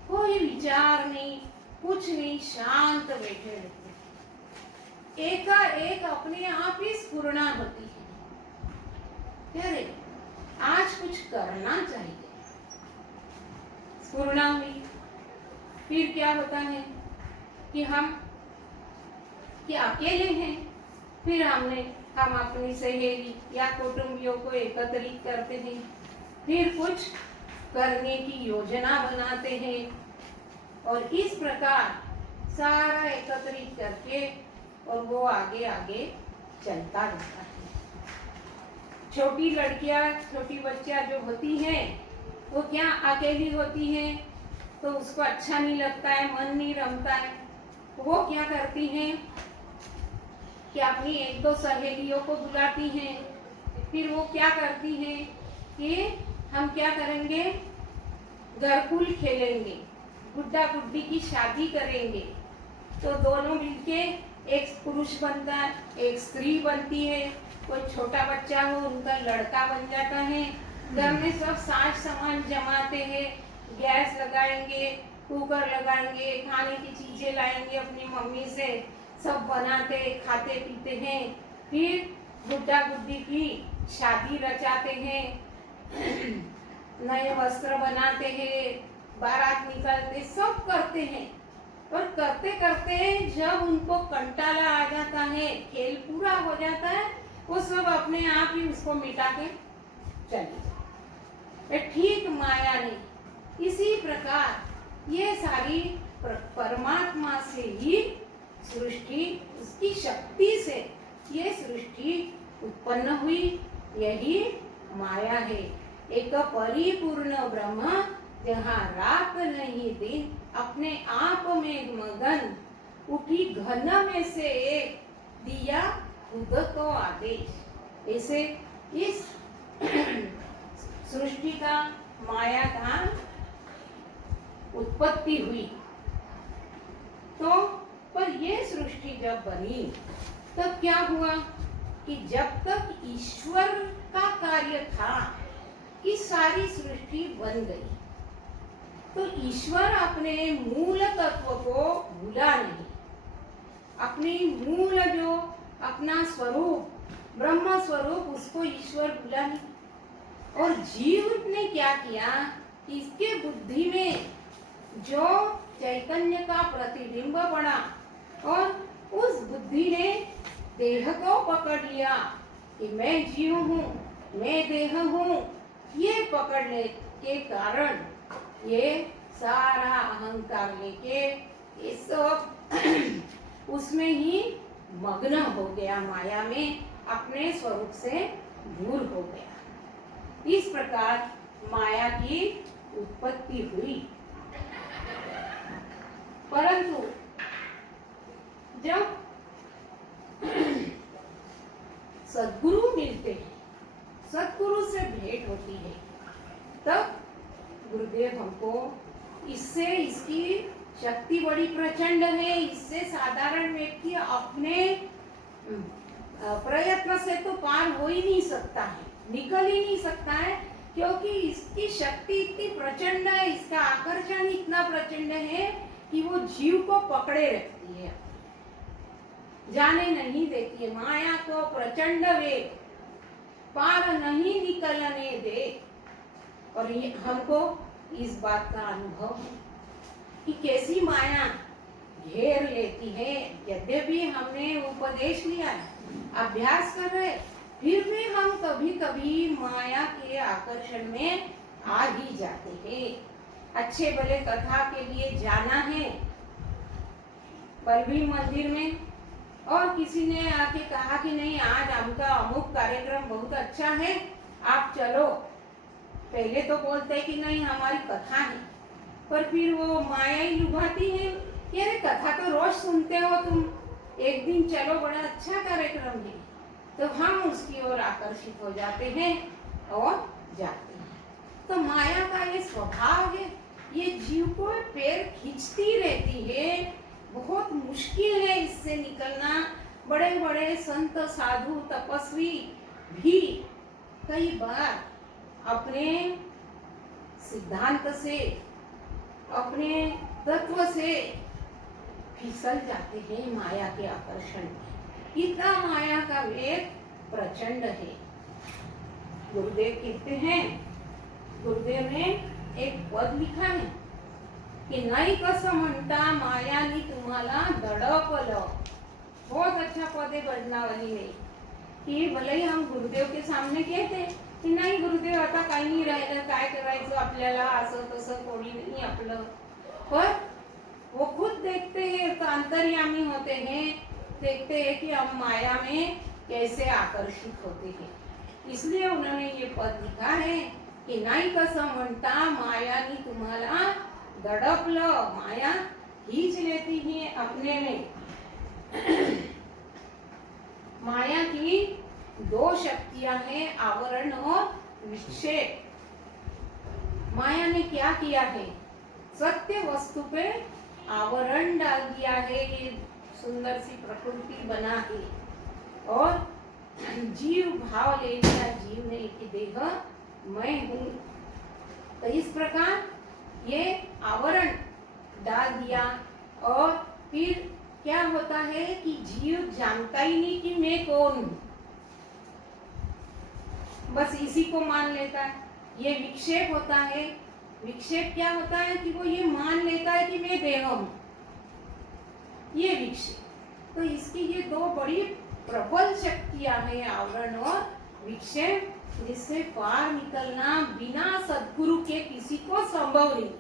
कोई विचार नहीं, कुछ नहीं, शांत बैठे रहते हैं। एकाएक अपने आप ही स्फुरना होती है, अरे आज कुछ करना चाहिए। स्फुरना हुई, फिर क्या होता है कि हम अकेले हैं, फिर हम अपनी सहेली या कुटुंबियों को एकत्रित करते हैं, फिर कुछ करने की योजना बनाते हैं, और इस प्रकार सारा एकत्रित करके और वो आगे आगे चलता रहता है। छोटी लड़कियां, छोटी बच्चियां जो होती हैं, वो क्या अकेली होती हैं, तो उसको अच्छा नहीं लगता है, मन नहीं रमता है। वो क्या करती हैं कि अपनी 1-2 सहेलियों को बुलाती हैं, फिर वो क्या करती हैं कि हम क्या करेंगे, घरकुल खेलेंगे, गुड्डा गुड्डी की शादी करेंगे। तो दोनों मिलके एक पुरुष बनता है, एक स्त्री बनती है, कोई छोटा बच्चा हो उनका लड़का बन जाता है। घर में सब साज सामान जमाते हैं, गैस लगाएंगे, कुकर लगाएंगे, खाने की चीजें लाएंगे अपनी मम्मी से, सब बनाते खाते पीते हैं, फिर गुड्डा गुड्डी की शादी रचाते हैं, नए वस्त्र बनाते हैं, बारात निकालते, सब करते हैं। और करते करते जब उनको कंटाला आ जाता है, खेल पूरा हो जाता है, वो सब अपने आप ही उसको मिटा के चले जाते। ठीक माया ने इसी प्रकार ये सारी परमात्मा से ही सृष्टि, उसकी शक्ति से ये सृष्टि उत्पन्न हुई। यही माया है, एक परिपूर्ण ब्रह्म जहाँ रात नहीं दिन, अपने आप में मगन, उठी घन में से एक, दिया खुद को आदेश। ऐसे इस सृष्टि का, माया का उत्पत्ति हुई। तो पर ये सृष्टि जब बनी तब क्या हुआ कि जब तक ईश्वर का कार्य था कि सारी सृष्टि बन गई, तो ईश्वर अपने मूल तत्व को भूला नहीं। अपनी मूल जो अपना स्वरूप, ब्रह्म स्वरूप, उसको ईश्वर भूला नहीं। और जीव ने क्या किया, इसके बुद्धि में जो चैतन्य का प्रतिबिंब पड़ा, और उस बुद्धि ने देह को पकड़ लिया कि मैं जीव हूँ, मैं देह हूँ। ये पकड़ने के कारण ये सारा अहंकार लेके ये सब उसमें ही मग्न हो गया, माया में अपने स्वरूप से दूर हो गया। इस प्रकार माया की उत्पत्ति हुई। परंतु जब सद्गुरु मिलते हैं, सद्गुरु से भेंट होती है, तब गुरुदेव हमको इससे, इसकी शक्ति बड़ी प्रचंड है, इससे साधारण व्यक्ति अपने प्रयत्न से तो पार हो ही नहीं सकता है, निकल ही नहीं सकता है, क्योंकि इसकी शक्ति इतनी प्रचंड है, इसका आकर्षण इतना प्रचंड है कि वो जीव को पकड़े रखती है, जाने नहीं देती है। माया को प्रचंड वेग, पार नहीं निकलने दे। और ये हमको इस बात का अनुभव है कि कैसी माया घेर लेती है। यद्यपि हमने उपदेश लिया है, अभ्यास कर रहे, फिर भी हम कभी कभी माया के आकर्षण में आ ही जाते हैं। अच्छे भले कथा के लिए जाना है बलबीर मंदिर में, और किसी ने आके कहा कि नहीं आज हमका अमुक कार्यक्रम बहुत अच्छा है, आप चलो। पहले तो बोलते हैं कि नहीं हमारी कथा है, पर फिर वो माया ही लुभाती है कि अरे कथा तो रोज सुनते हो तुम, एक दिन चलो बड़ा अच्छा कार्यक्रम है। तो हम उसकी ओर आकर्षित हो जाते हैं और जाते हैं। तो माया का ये स्वभाव है, ये जीव को पैर खींचती रहती है। बहुत मुश्किल है इससे निकलना। बड़े बड़े संत साधु तपस्वी भी कई बार अपने सिद्धांत से, अपने तत्व से फिसल जाते हैं माया के आकर्षण में। इतना माया का वेग प्रचंड है। गुरुदेव कहते हैं, गुरुदेव ने एक पद लिखा है कि नाही कसं म्हणता मायानी तुम्हाला दडपलं। बहुत अच्छा पद है बदनावली में कि भले ही हम गुरुदेव के सामने कहते की नाही गुरुदेव आता काही नाही राहिलं, काय करायचं आपल्याला, असं तसं कोणी नाही आपलं, पर वो खुद देखते हैं, तो अंतर्यामी होते हैं, देखते हैं कि हम माया में कैसे आकर्षित होते हैं। इसलिए उन्होंने ये पद लिखा है कि नाही कसं म्हणता मायानी तुम्हाला दडपलं, माया खींच लेती है अपने में। माया की दो शक्तियां हैं, आवरण और विक्षेप। माया ने क्या किया है, सत्य वस्तु पे आवरण डाल दिया है, ये सुंदर सी प्रकृति बना के, और जीव भाव ले लिया जीव ने कि देह मैं हूँ। तो इस प्रकार ये आवरण डाल दिया, और फिर क्या होता है कि जीव जानता ही नहीं कि मैं कौन हूँ, बस इसी को मान लेता है। ये विक्षेप होता है। विक्षेप क्या होता है कि वो ये मान लेता है कि मैं देह हूँ, ये विक्षेप। तो इसकी ये दो बड़ी प्रबल शक्तियां हैं, आवरण और विक्षेप, जिससे पार निकलना बिना सद्गुरु के किसी को संभव नहीं।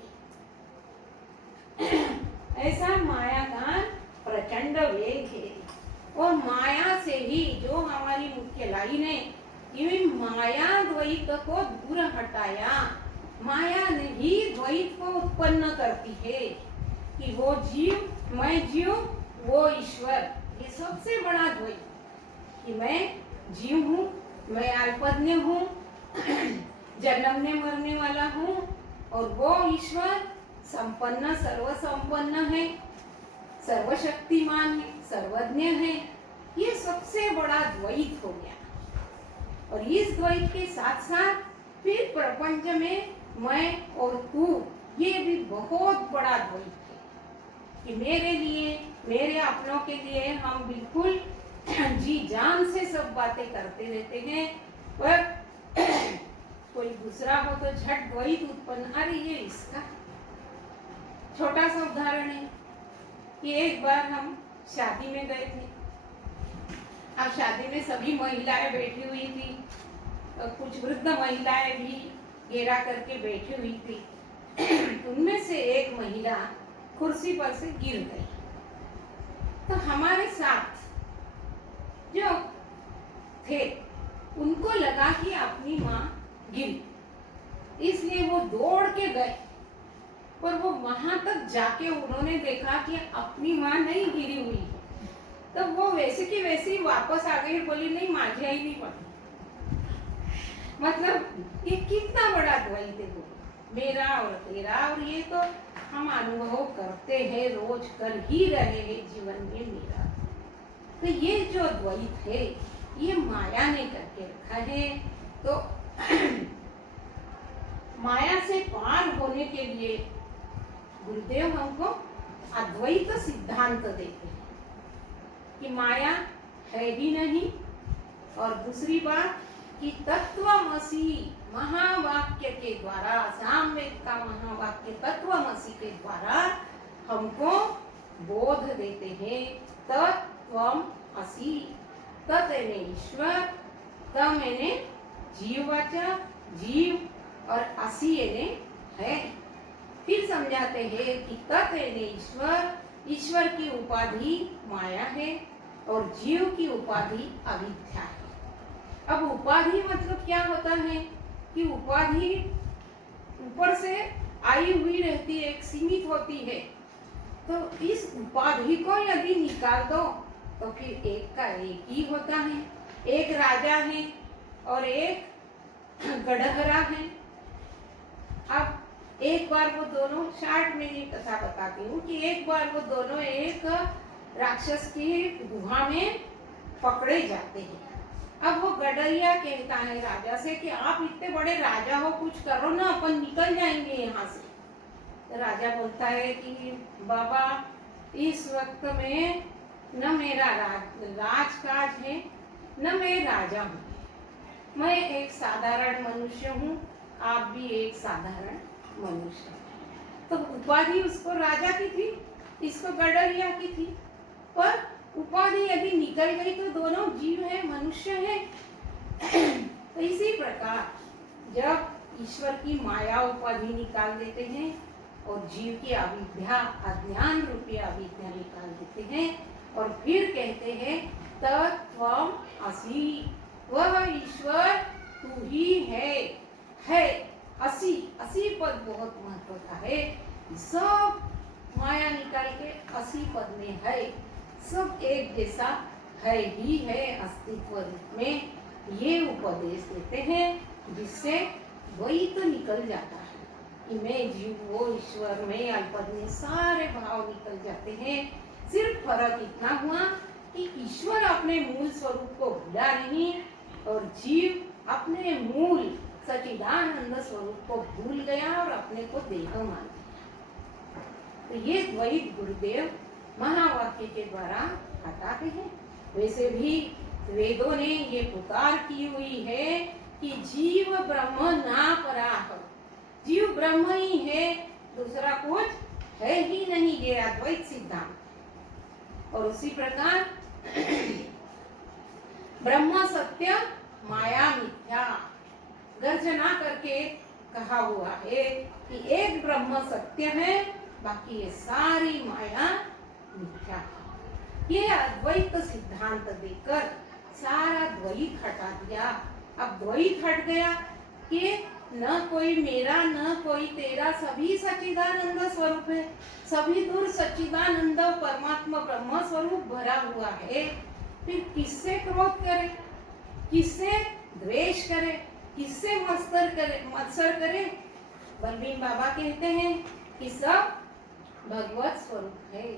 ऐसा माया का प्रचंड वेग है, और माया से ही जो हमारी मुख्य लाइन है, ये माया द्वैत को दूर हटाया। माया ने ही द्वैत को उत्पन्न करती है कि वो जीव मैं जीव वो ईश्वर। ये सबसे बड़ा द्वैत कि मैं जीव हूँ, मैं अल्पज्ञ हूँ, जन्मने मरने वाला हूँ, और वो ईश्वर संपन्न सर्वसंपन्न है, सर्वशक्तिमान है, सर्वज्ञ है। ये सबसे बड़ा द्वैत हो गया। और इस द्वैत के साथ साथ फिर प्रपंच में मैं और तू, ये भी बहुत बड़ा द्वैत है कि मेरे लिए, मेरे अपनों के लिए हम बिल्कुल जी जान से सब बातें करते रहते हैं, पर कोई दूसरा हो तो झट द्वैत उत्पन्न। अरे ये इसका छोटा सा उदाहरण है कि एक बार हम शादी में गए थे। अब शादी में सभी महिलाएं बैठी हुई थी, कुछ वृद्ध महिलाएं भी घेरा करके बैठी हुई थी। उनमें से एक महिला कुर्सी पर से गिर गई। तो हमारे साथ जो थे उनको लगा कि अपनी माँ गिरी, इसलिए वो दौड़ के गए, पर वो वहां तक जाके उन्होंने देखा कि अपनी माँ नहीं गिरी हुई है। तो वो वैसे की वैसे ही वापस आ गई, बोली नहीं माझी आई नहीं पड़ी। मतलब ये कितना बड़ा द्वैत है, मेरा और तेरा। और ये तो हम अनुभव करते हैं, रोज कर ही रहे हैं जीवन में मेरा। तो ये जो द्वैत है ये माया ने करके रखा है। तो माया से पार होने के लिए गुरुदेव हमको अद्वैत सिद्धांत देते हैं कि माया है भी नहीं, और दूसरी बात कि तत्वमसि महावाक्य के द्वारा, सामवेद का महावाक्य तत्वमसि के द्वारा हमको बोध देते हैं। तत्वमसि, तत् यानी ईश्वर, तम यानी जीववाचक जीव, और असि यानी है। फिर समझाते हैं कि तत् यानी ईश्वर, ईश्वर की उपाधि माया है और जीव की उपाधि अविद्या है। अब उपाधि मतलब क्या होता है कि उपाधि ऊपर से आई हुई रहती है, एक सीमित होती है। तो इस उपाधि को यदि निकाल दो तो फिर एक का एक ही होता है। एक राजा है और एक गडहरा है। अब एक बार वो दोनों, शार्ट में ये कथा बताती हूँ कि एक बार वो दोनों एक राक्षस की गुहा में पकड़े जाते हैं। अब वो गडरिया कहता है राजा से कि आप इतने बड़े राजा हो, कुछ करो ना, अपन निकल जाएंगे यहाँ से। तो राजा बोलता है कि बाबा इस वक्त में न मेरा राजकाज है, न मैं राजा हूँ, मैं एक साधारण मनुष्य हूँ, आप भी एक साधारण मनुष्य हैं। तो उपाधि उसको राजा की थी, इसको गडरिया की थी, पर उपाधि यदि निकल गई तो दोनों जीव है, मनुष्य है। तो इसी प्रकार जब ईश्वर की माया उपाधि निकाल देते हैं और जीव की अविद्या, अज्ञान रूपी अविद्या निकाल देते हैं, और फिर कहते हैं तत्वमसि, वह ईश्वर तू ही है। असि, असि पद बहुत महत्व का है। सब माया निकाल के असि पद में है, सब एक जैसा है ही है अस्तित्व रूप में। ये उपदेश देते हैं जिससे वही तो निकल जाता है कि मैं जीव, वो ईश्वर, मैं अल्पद में सारे भाव निकल जाते हैं। सिर्फ फर्क इतना हुआ कि ईश्वर अपने मूल स्वरूप को भूला नहीं और जीव अपने मूल सच्चिदानंद स्वरूप को भूल गया और अपने को देह मान लिया। तो ये द्वैत गुरुदेव महावाक्य के द्वारा हटाते हैं। वैसे भी वेदों ने ये पुकार की हुई है कि जीव ब्रह्म ना पराह, जीव ब्रह्म ही है, दूसरा कुछ है ही नहीं, ये अद्वैत सिद्धांत। और उसी प्रकार ब्रह्म सत्य माया मिथ्या, गर्जना करके कहा हुआ है कि एक ब्रह्म सत्य है, बाकी ये सारी माया मिथ्या। ये अद्वैत सिद्धांत देकर सारा द्वैत हटा दिया। अब द्वैत हट गया कि न कोई मेरा न कोई तेरा, सभी सच्चिदानंद स्वरूप है, सभी दूर सच्चिदानंद परमात्मा ब्रह्म स्वरूप भरा हुआ है। फिर किससे क्रोध करे, किससे द्वेष करे, किससे मत्सर करे? बलबीर बाबा कहते हैं कि सब भगवत स्वरूप है,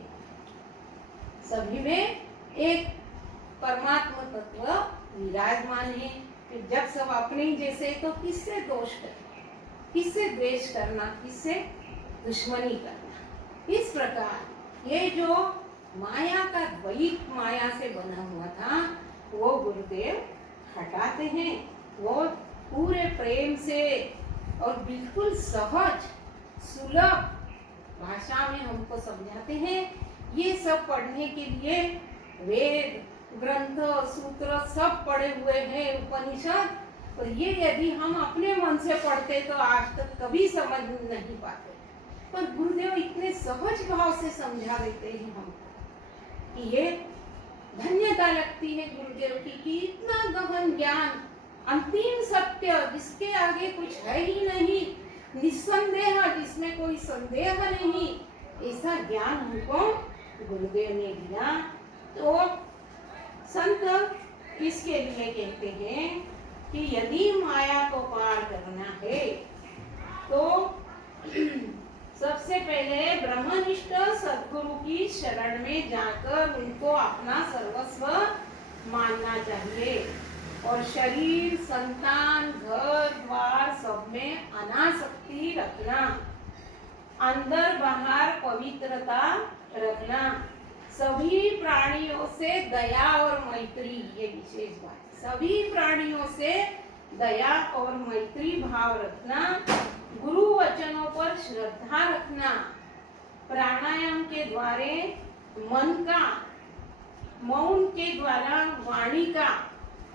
सभी में एक परमात्मा तत्व विराजमान है। फिर जब सब अपने ही जैसे तो किससे दोष करना, किससे द्वेष करना, किससे दुश्मनी करना? इस प्रकार ये जो माया का द्वैत माया से बना हुआ था वो गुरुदेव हटाते हैं। वो पूरे प्रेम से और बिल्कुल सहज सुलभ भाषा में हमको समझाते हैं। ये सब पढ़ने के लिए वेद ग्रंथ सूत्र सब पढ़े हुए हैं, उपनिषद, और ये यदि हम अपने मन से पढ़ते तो आज तक कभी समझ नहीं पाते, पर गुरुदेव इतने सहज भाव से समझा देते हैं हमको कि ये धन्यता लगती है गुरुदेव की कि इतना गहन ज्ञान, अंतिम सत्य जिसके आगे कुछ है ही नहीं, निस्संदेह जिसमें कोई संदेह नहीं, ऐसा ज्ञान हमको गुरुदेव ने दिया। तो संत इसके लिए कहते हैं कि यदि माया को पार करना है तो सबसे पहले ब्रह्मनिष्ठ सद्गुरु की शरण में जाकर उनको अपना सर्वस्व मानना चाहिए और शरीर, संतान, घर द्वार सब में अनासक्ति रखना। अंदर बाहर पवित्रता रखना, सभी प्राणियों से दया और मैत्री, ये विशेष बात, सभी प्राणियों से दया और मैत्री भाव रखना, गुरु वचनों पर श्रद्धा रखना, प्राणायाम के द्वारा मन का, मौन के द्वारा वाणी का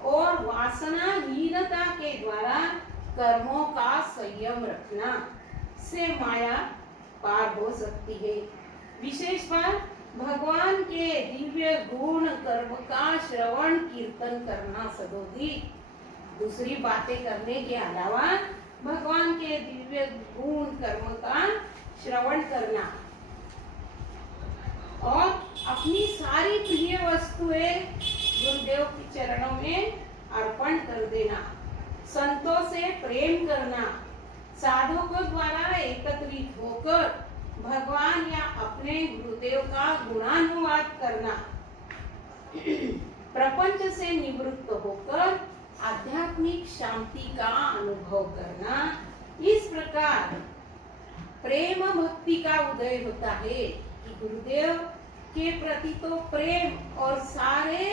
और वासना हीनता के द्वारा कर्मों का संयम रखना से माया पार हो सकती है। विशेष बात, भगवान के दिव्य गुण कर्म का श्रवण कीर्तन करना सदोदी, दूसरी बातें करने के अलावा भगवान के दिव्य गुण कर्म का श्रवण करना और अपनी सारी प्रिय वस्तुएं गुरुदेव के चरणों में अर्पण कर देना, संतों से प्रेम करना, साधकों द्वारा एकत्रित होकर भगवान या अपने गुरुदेव का गुणानुवाद करना, प्रपंच से निवृत्त होकर आध्यात्मिक शांति का अनुभव करना। इस प्रकार प्रेम भक्ति का उदय होता है कि गुरुदेव के प्रति तो प्रेम और सारे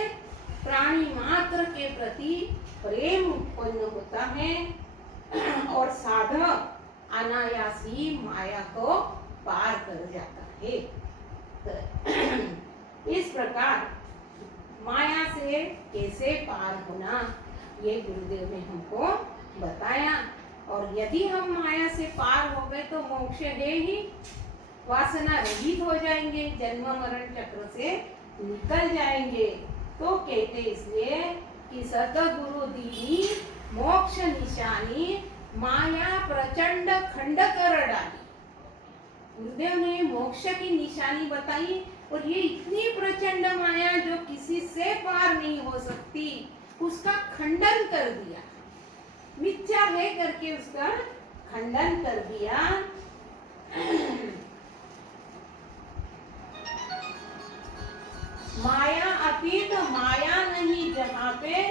प्राणी मात्र के प्रति प्रेम उत्पन्न होता है और साधक अनायास ही माया को पार कर जाता है। तो इस प्रकार माया से कैसे पार होना, ये गुरुदेव ने हमको बताया। और यदि हम माया से पार हो गए तो मोक्ष है ही, वासना रहित हो जाएंगे, जन्म मरण चक्र से निकल जाएंगे। तो कहते इसलिए कि सतगुरु दीनी मोक्ष निशानी, माया प्रचंड खंड कर डाली। गुरुदेव ने मोक्ष की निशानी बताई और ये इतनी प्रचंड माया जो किसी से पार नहीं हो सकती, उसका खंडन कर दिया, मिथ्या है करके उसका खंडन कर दिया। माया अतीत माया नहीं, जहाँ पे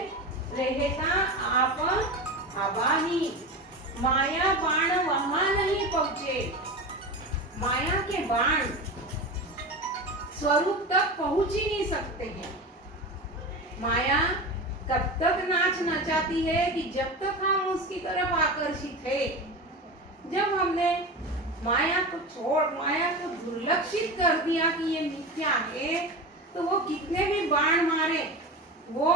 रहता आप आबाही, माया बाण वहां नहीं पहुंचे। माया के बाण स्वरूप तक पहुंच ही नहीं सकते हैं। माया कब तक नाच नचाती है कि जब तक हम उसकी तरफ आकर्षित है। जब हमने माया को छोड़, माया को दुर्लक्षित कर दिया कि ये मिथ्या है, तो वो कितने भी बाण मारे वो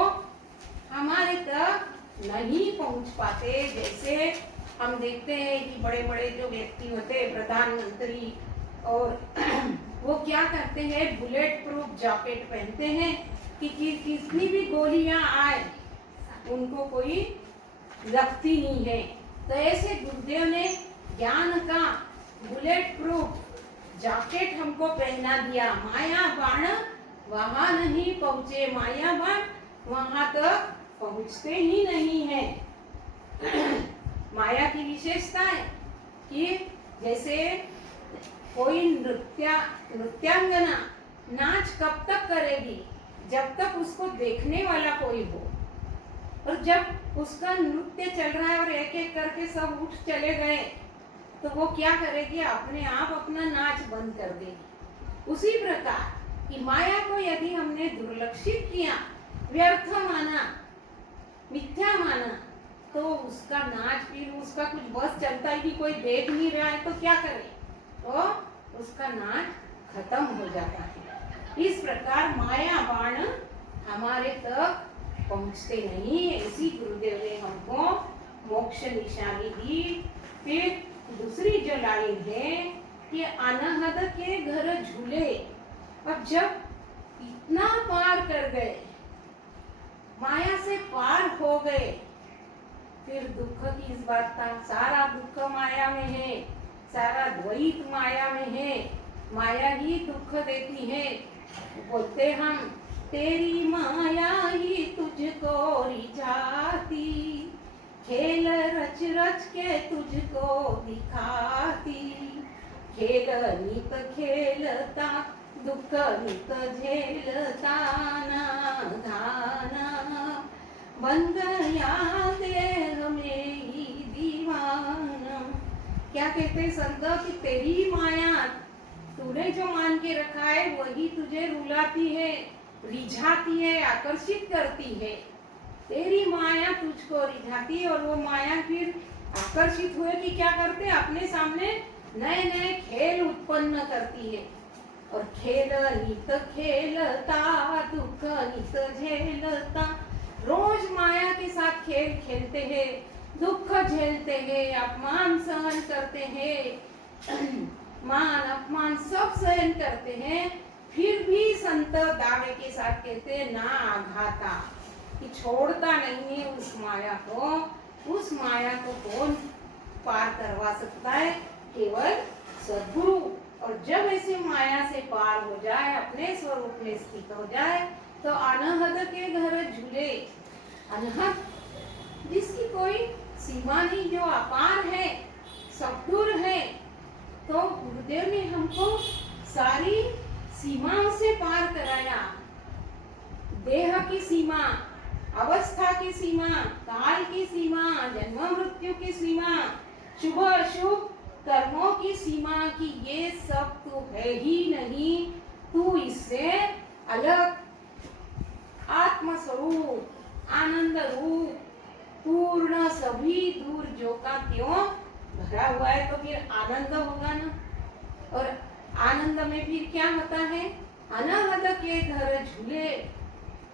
हमारे तक नहीं पहुंच पाते। जैसे हम देखते हैं कि बड़े बड़े जो व्यक्ति होते हैं, प्रधानमंत्री, और वो क्या करते हैं, बुलेट प्रूफ जैकेट पहनते हैं कि कितनी भी गोलियां आए उनको कोई लगती नहीं है। तो ऐसे गुरुदेव ने ज्ञान का बुलेट प्रूफ जैकेट हमको पहना दिया। माया बाण वहां नहीं पहुंचे, माया बाण वहां तक पहुंचते ही नहीं है। माया की विशेषता है कि जैसे कोई नृत्यांगना नाच कब तक करेगी, जब तक उसको देखने वाला कोई हो। और जब उसका नृत्य चल रहा है और एक एक करके सब उठ चले गए, तो वो क्या करेगी, अपने आप अपना नाच बंद कर देगी। उसी प्रकार कि माया को यदि हमने दुर्लक्षित किया, व्यर्थ माना, मिथ्या माना, तो उसका नाच, फिर उसका कुछ बस चलता ही नहीं, कोई देख नहीं रहा है तो क्या करे, तो उसका नाच खत्म हो जाता है। इस प्रकार माया बाण हमारे तक पहुंचते नहीं है। इसी गुरुदेव ने हमको मोक्ष निशानी दी। फिर दूसरी जो लाइन है कि अनहद के घर झूले। अब जब इतना पार कर गए, माया से पार हो गए, फिर दुख की इस बात का, सारा दुख माया में है, सारा द्वैत माया में है, माया ही दुख देती है। बोलते हम, तेरी माया ही तुझको रिझाती, खेल रच रच के तुझको दिखाती, खेल नित खेलता, दुख नित झेलता ना धाना, बन गया देह में ही दीवाना। क्या कहते हैं संत कि तेरी माया तूने जो मान के रखा है वही तुझे रुलाती है, रिझाती है, आकर्षित करती है। तेरी माया तुझको रिझाती है और वो माया फिर आकर्षित हुए कि क्या करते हैं, अपने सामने नए नए खेल उत्पन्न करती है। और खेल नित खेलता दुख नित झेलता, रोज माया के साथ खेल खेलते हैं, दुख झेलते हैं, अपमान सहन करते हैं, मान अपमान सब सहन करते हैं, फिर भी संत दावे के साथ कहते हैं ना आघाता, कि छोड़ता नहीं है उस माया को। उस माया को कौन पार करवा सकता है? केवल सद्गुरु। और जब ऐसे माया से पार हो जाए, अपने स्वरूप में स्थित हो जाए, तो अनहद के घर झूले। अनहद जिसकी कोई सीमा नहीं, जो अपार है, सद्गुरु है। तो गुरुदेव ने हमको सारी सीमाओं से पार कराया। देह की सीमा, अवस्था की सीमा, काल की सीमा, जन्म मृत्यु की सीमा, शुभ अशुभ कर्मों की सीमा, की ये सब तो है ही नहीं, तू इससे अलग आत्म स्वरूप, आनंद रूप, पूर्ण, सभी दूर जो का त्यों भरा हुआ है। तो फिर आनंद होगा ना। और आनंद में फिर क्या होता है? अनहद के घर झूले।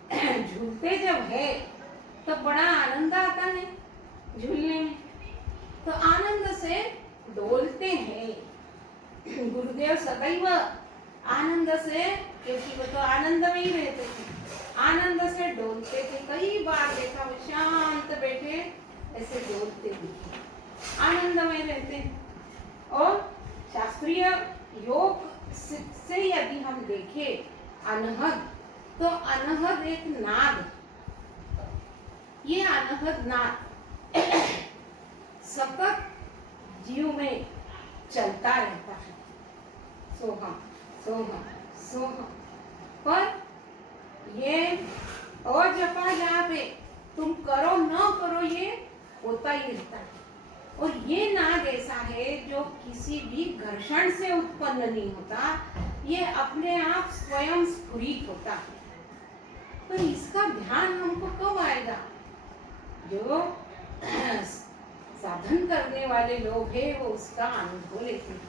झूलते जब है तो बड़ा आनंद आता है झूलने में, तो आनंद से डोलते हैं। गुरुदेव सदैव आनंद से, क्योंकि वो तो आनंद में ही रहते थे, आनंद से डोलते थे। कई बार देखा वो शांत बैठे ऐसे डोलते दिखे, आनंद में रहते। और शास्त्रीय योग से यदि हम देखें अनहद, तो अनहद एक नाद, ये अनहद नाद सतत जीव में चलता रहता है। सोहम सोहम सोहम। पर ये अजपा जापे तुम करो न करो, ये होता ही रहता है। और ये नाद ऐसा है जो किसी भी घर्षण से उत्पन्न नहीं होता, ये अपने आप स्वयं स्फुरित होता है। तो इसका ध्यान हमको कब आएगा? जो साधन करने वाले लोग हैं वो उसका अनुभव लेते हैं,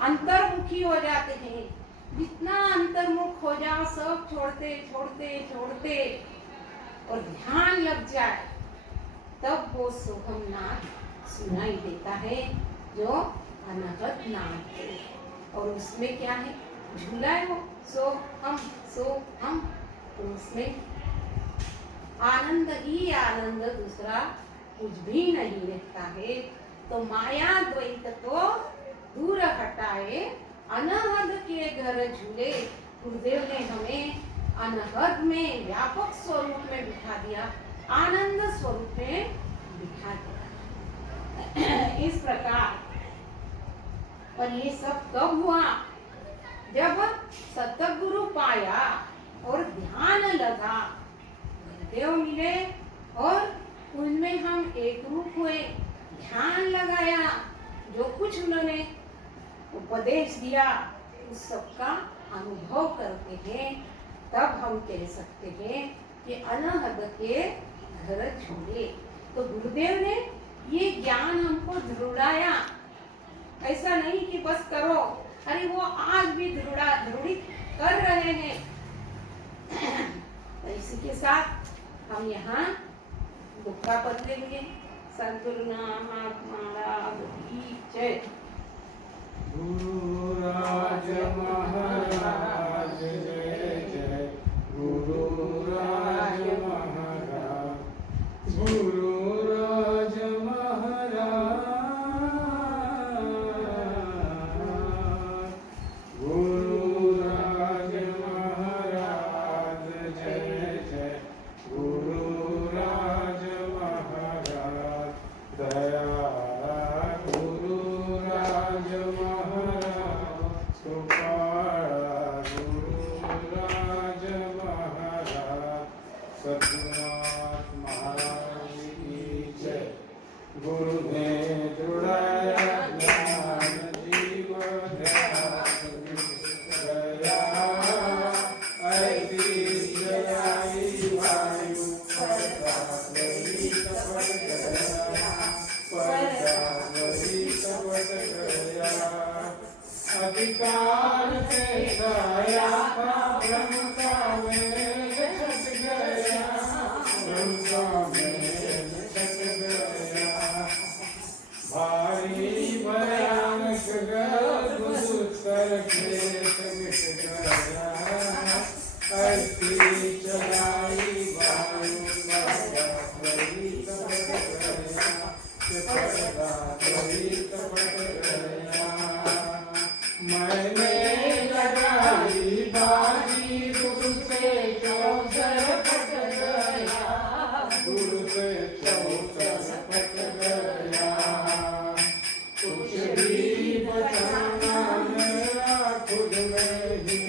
अंतर्मुखी हो जाते हैं। जितना अंतर्मुख हो जाओ, सब छोड़ते छोड़ते छोड़ते और ध्यान लग जाए, तब वो सोहम नाद सुनाई देता है, जो अनहद नाद है। और उसमें क्या है? झूला है वो, सो हम, तो उसमें आनंद ही आनंद, दूसरा कुछ भी नहीं रहता है। तो माया द्वैत को दूर हटाए, अनहद के घर झूले। गुरुदेव ने हमें अनहद में, व्यापक स्वरूप में बिठा दिया, आनंद स्वरूप में बिठा दिया। इस प्रकार। और ये सब कब हुआ? जब सतगुरु पाया और ध्यान लगा, गुरुदेव मिले और उनमें हम एक रूप हुए, ध्यान लगाया, जो कुछ उन्होंने उपदेश दिया उस सबका अनुभव करते हैं, तब हम कह सकते हैं कि अनहद के घर झूले। तो गुरुदेव ने ये ज्ञान हमको दृढ़ाया। ऐसा नहीं कि बस करो, अरे वो आज भी दृढ़ित कर रहे हैं। तो इसी के साथ हम यहाँ दुखा पद लेंगे। सद्गुरु महाराज की जय। गुरु राज महाराज जय जय, गुरु राज महाराज, गुरु राज महाराज, गुरु राज महाराज जय जय, गुरु राज महाराज, दया गुरु राज महाराज। अधिकार से छाया था ब्रह्म का वेद छट गया, ब्रह्म का वेद छट गया। भारी भयानक गर्भ दुष्कर क्लेश मिट गया, ऐसी चलाई वायु पर्दा त्वरित फट गया, पर्दा त्वरित फट गया। मैंने लगाई बाजी गुरु से चौसर फट गया, गुरु से चौसर फट गया। कुछ भी बचाना मेरा खुद में ही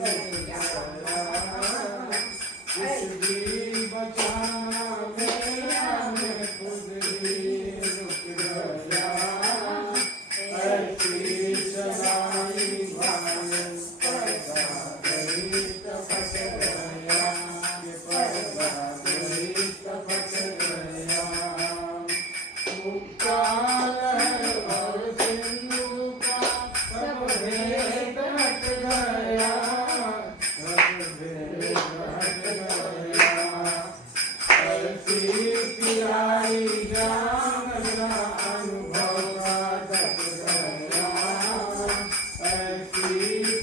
बच गया, कुछ भी बचाना मेरा मैं खुद ही रुक गया। ऐसी चलाई वायु पर्दा त्वरित फट गया, पर्दा त्वरित फट गया। मुक्तालय और सिंधु का सब भेद हट गया, सब भेद हट गया। ऐसी पियाई जान ना अनुभव का ढक गया, ऐसी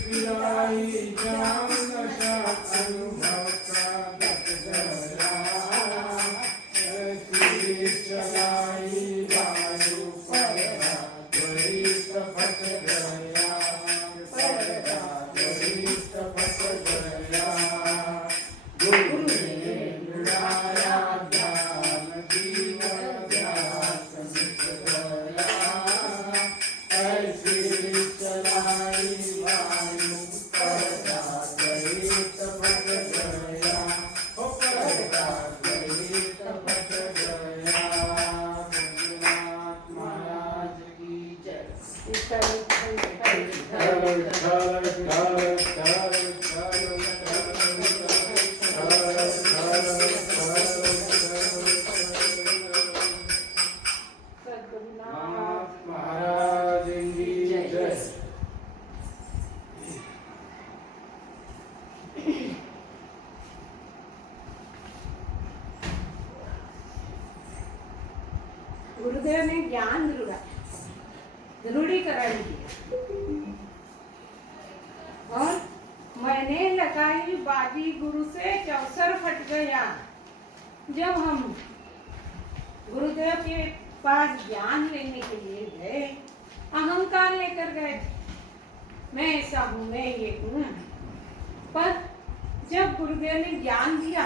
पियाई जान नशा अनुभव का ढक गया। ऐसी चलाई वायु पर्दा त्वरित फट गया, पर्दा त्वरित फट गया। गुरु ने लुढ़ाया ज्ञान जीवन ध्यास मिट गया, ऐसी चलाई वायु पर्दा त्वरित फट गया, पर्दा त्वरित फट गया। मंजुनाथ महाराज की जय। सद्गुरुनाथ महाराज की जय। गुरुदेव ने ज्ञान दृढ़ीकरण किया और मैंने लगाई बाजी गुरु से चौसर फट गया। जब हम गुरुदेव के पास ज्ञान लेने के लिए गए, अहंकार लेकर गए थे, मैं ऐसा हूँ, मैं ये हूँ। पर जब गुरुदेव ने ज्ञान दिया,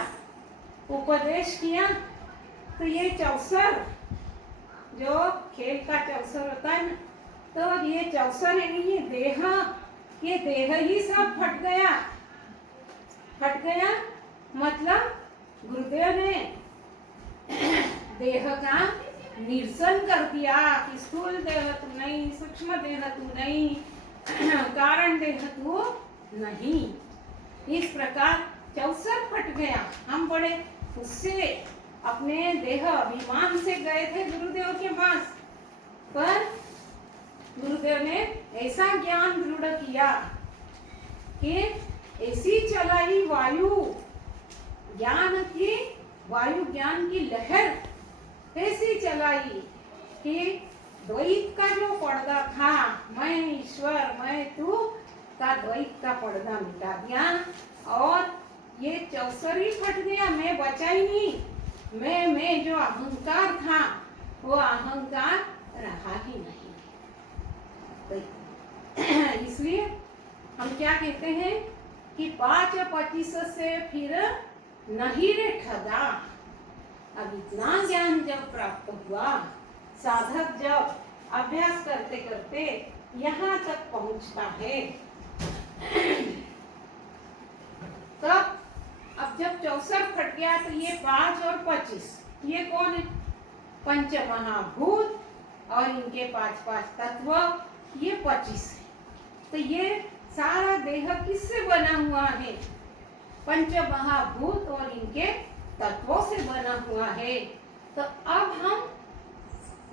उपदेश किया, तो ये चौसर जो खेल का चौसर होता है ना, तो ये चौसर यानी ये देह ही सब फट गया। फट गया मतलब गुरुदेव ने देह का निरसन कर दिया कि स्थूल देह तू नहीं, सूक्ष्म देह तू नहीं, कारण देह तू नहीं। इस प्रकार चौसर फट गया। हम बड़े उससे अपने देह अभिमान से गए थे गुरुदेव के पास, पर गुरुदेव ने ऐसा ज्ञान दृढ़ किया कि ऐसी चलाई वायु ज्ञान की लहर ऐसी चलाई कि द्वैत का जो पर्दा था, मैं ईश्वर मैं तू का द्वैत का पर्दा मिटा दिया और ये चौसर ही फट गया। मैं बचा ही नहीं, मैं जो अहंकार था वो अहंकार रहा ही नहीं। तो इसलिए हम क्या कहते हैं कि 5-25 से फिर नहीं रे ठगा। अब इतना ज्ञान जब प्राप्त हुआ, साधक जब अभ्यास करते करते यहाँ तक पहुंचता है, तब अब जब चौसर फट गया तो ये 5 और 25 ये कौन है? पंच महाभूत और इनके 5-5 तत्व, ये 25 है। तो ये सारा देह किससे बना हुआ है? पंच महाभूत और इनके तत्वों से बना हुआ है। तो अब हम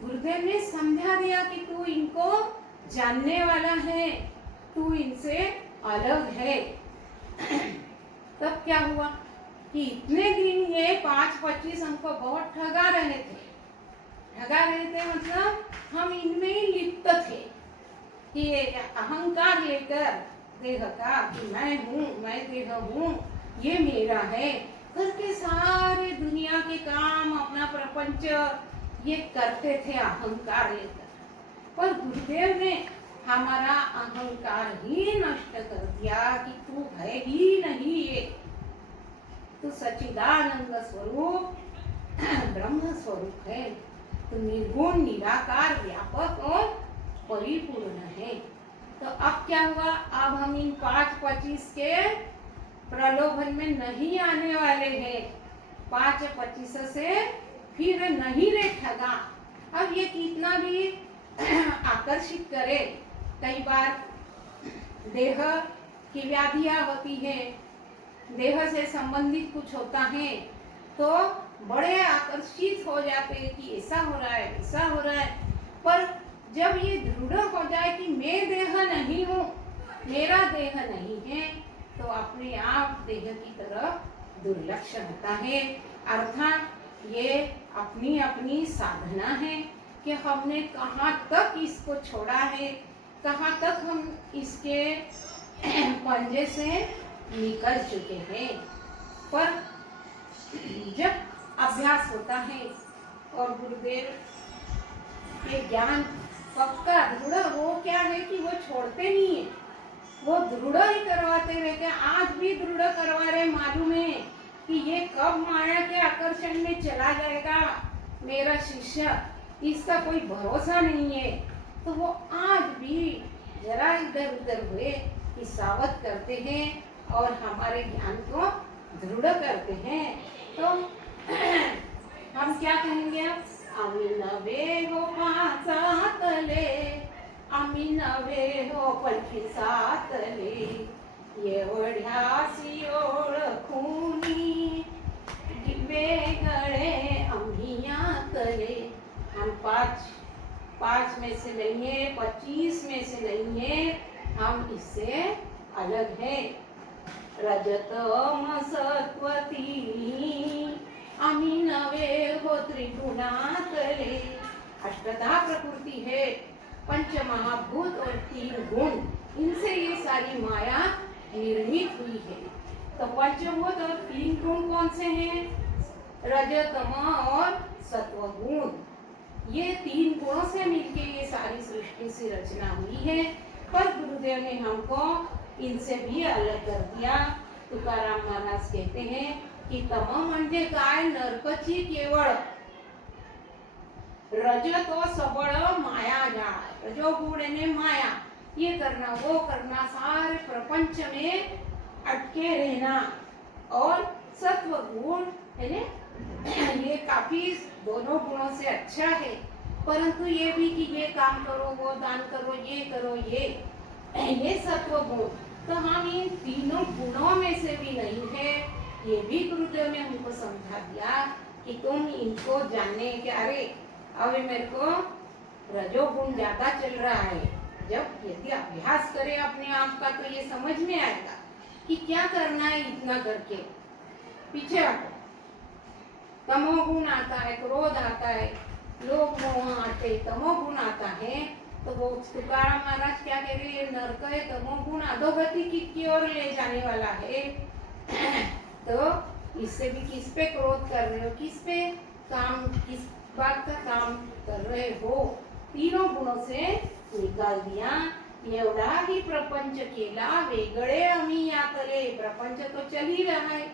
गुरुदेव ने समझा दिया कि तू इनको जानने वाला है, तू इनसे अलग है। तब क्या हुआ कि इतने दिन ये 5-25 हमको बहुत ठगा रहे थे। ठगा रहे थे मतलब हम इनमें ही लिप्त थे कि ये अहंकार लेकर देह का कि मैं हूँ, मैं देह हूँ, ये मेरा है करके सारे दुनिया के काम, अपना प्रपंच ये करते थे अहंकार लेकर। पर गुरुदेव ने हमारा अहंकार ही नष्ट कर दिया कि तू है ही नहीं, ये तू सच्चिदानंद स्वरूप ब्रह्म स्वरूप है, तू निर्गुण निराकार व्यापक और परिपूर्ण है। तो अब क्या हुआ, अब हम इन 5-25 के प्रलोभन में नहीं आने वाले हैं। 5-25 से फिर नहीं रे ठगा। अब ये कितना भी आकर्षित करे, कई बार देह की व्याधियां होती है, देह से संबंधित कुछ होता है तो बड़े आकर्षित हो जाते हैं कि ऐसा हो रहा है, ऐसा हो रहा है। पर जब ये दृढ़ हो जाए कि मैं देह नहीं हूँ, मेरा देह नहीं है, तो अपने आप देह की तरफ दुर्लक्ष्य होता है। अर्थात ये अपनी अपनी साधना है कि हमने कहाँ तक इसको छोड़ा है, कहाँ तक हम इसके पंजे से निकल चुके हैं। पर जब अभ्यास होता है और गुरुदेव के ज्ञान पक्का दृढ़, वो क्या है कि वो छोड़ते नहीं है, वो दृढ़ ही करवाते रहते। आज भी दृढ़ करवा रहे, मालूम है कि ये कब माया के आकर्षण में चला जाएगा मेरा शिष्य, इसका कोई भरोसा नहीं है। तो वो आज भी जरा इधर उधर हुए कि सावध करते हैं और हमारे ज्ञान को दृढ़ करते हैं। तो हम क्या कहेंगे, आम्ही नवे हो पाचातले, आम्ही नवे हो पंचवीसातले, एवढ्यासी ओळखुनी वेगळे आम्ही यातले। हम 5 में से नहीं है, 25 में से नहीं है, हम इससे अलग है। रजतम सत्वती आम्ही नवे हो त्रिगुणातले। अष्टधा प्रकृति है, पंचमहाभूत और 3 गुण, इनसे ये सारी माया निर्मित हुई है। तो पंचभूत और 3 गुण कौन से हैं? रजतम और सत्व गुण। ये 3 गुणों से मिलके ये सारी सृष्टि से रचना हुई है। पर गुरुदेव ने हमको इनसे भी अलग कर दिया। तुकाराम महाराज कहते हैं की तम म्हणजे काय, नरकची केवळ रजतो सबळ माया जाळ। रजोगुण ने माया, ये करना वो करना, सारे प्रपंच में अटके रहना। और सत्व गुण है ये काफी दोनों गुणों से अच्छा है, परंतु ये भी कि ये काम करो, वो दान करो, ये करो, ये सत्व गुण। तो हम इन तीनों गुणों में से भी नहीं है। ये भी गुरुदेव ने हमको समझा दिया कि तुम इनको जानने के, अरे अभी मेरे को रजोगुण ज्यादा चल रहा है। जब यदि अभ्यास करे अपने आप का तो ये समझ में आएगा कि क्या करना है। इतना करके पीछे हटो। तमोगुण आता है, क्रोध आता है, लोभ मोह आते, तमोगुण आता है। तो वो तुकाराम महाराज क्या कह रहे हैं, नरक है, तमोगुण अधोगति की ओर ले जाने वाला है। तो इससे भी किस पे क्रोध कर रहे हो, किस पे काम, किस बात का काम कर रहे हो, तीनों गुणों से निकाल दिया। एवढा ही प्रपंच केला वेगळे आम्ही यातले। प्रपंच तो चल ही रहा है,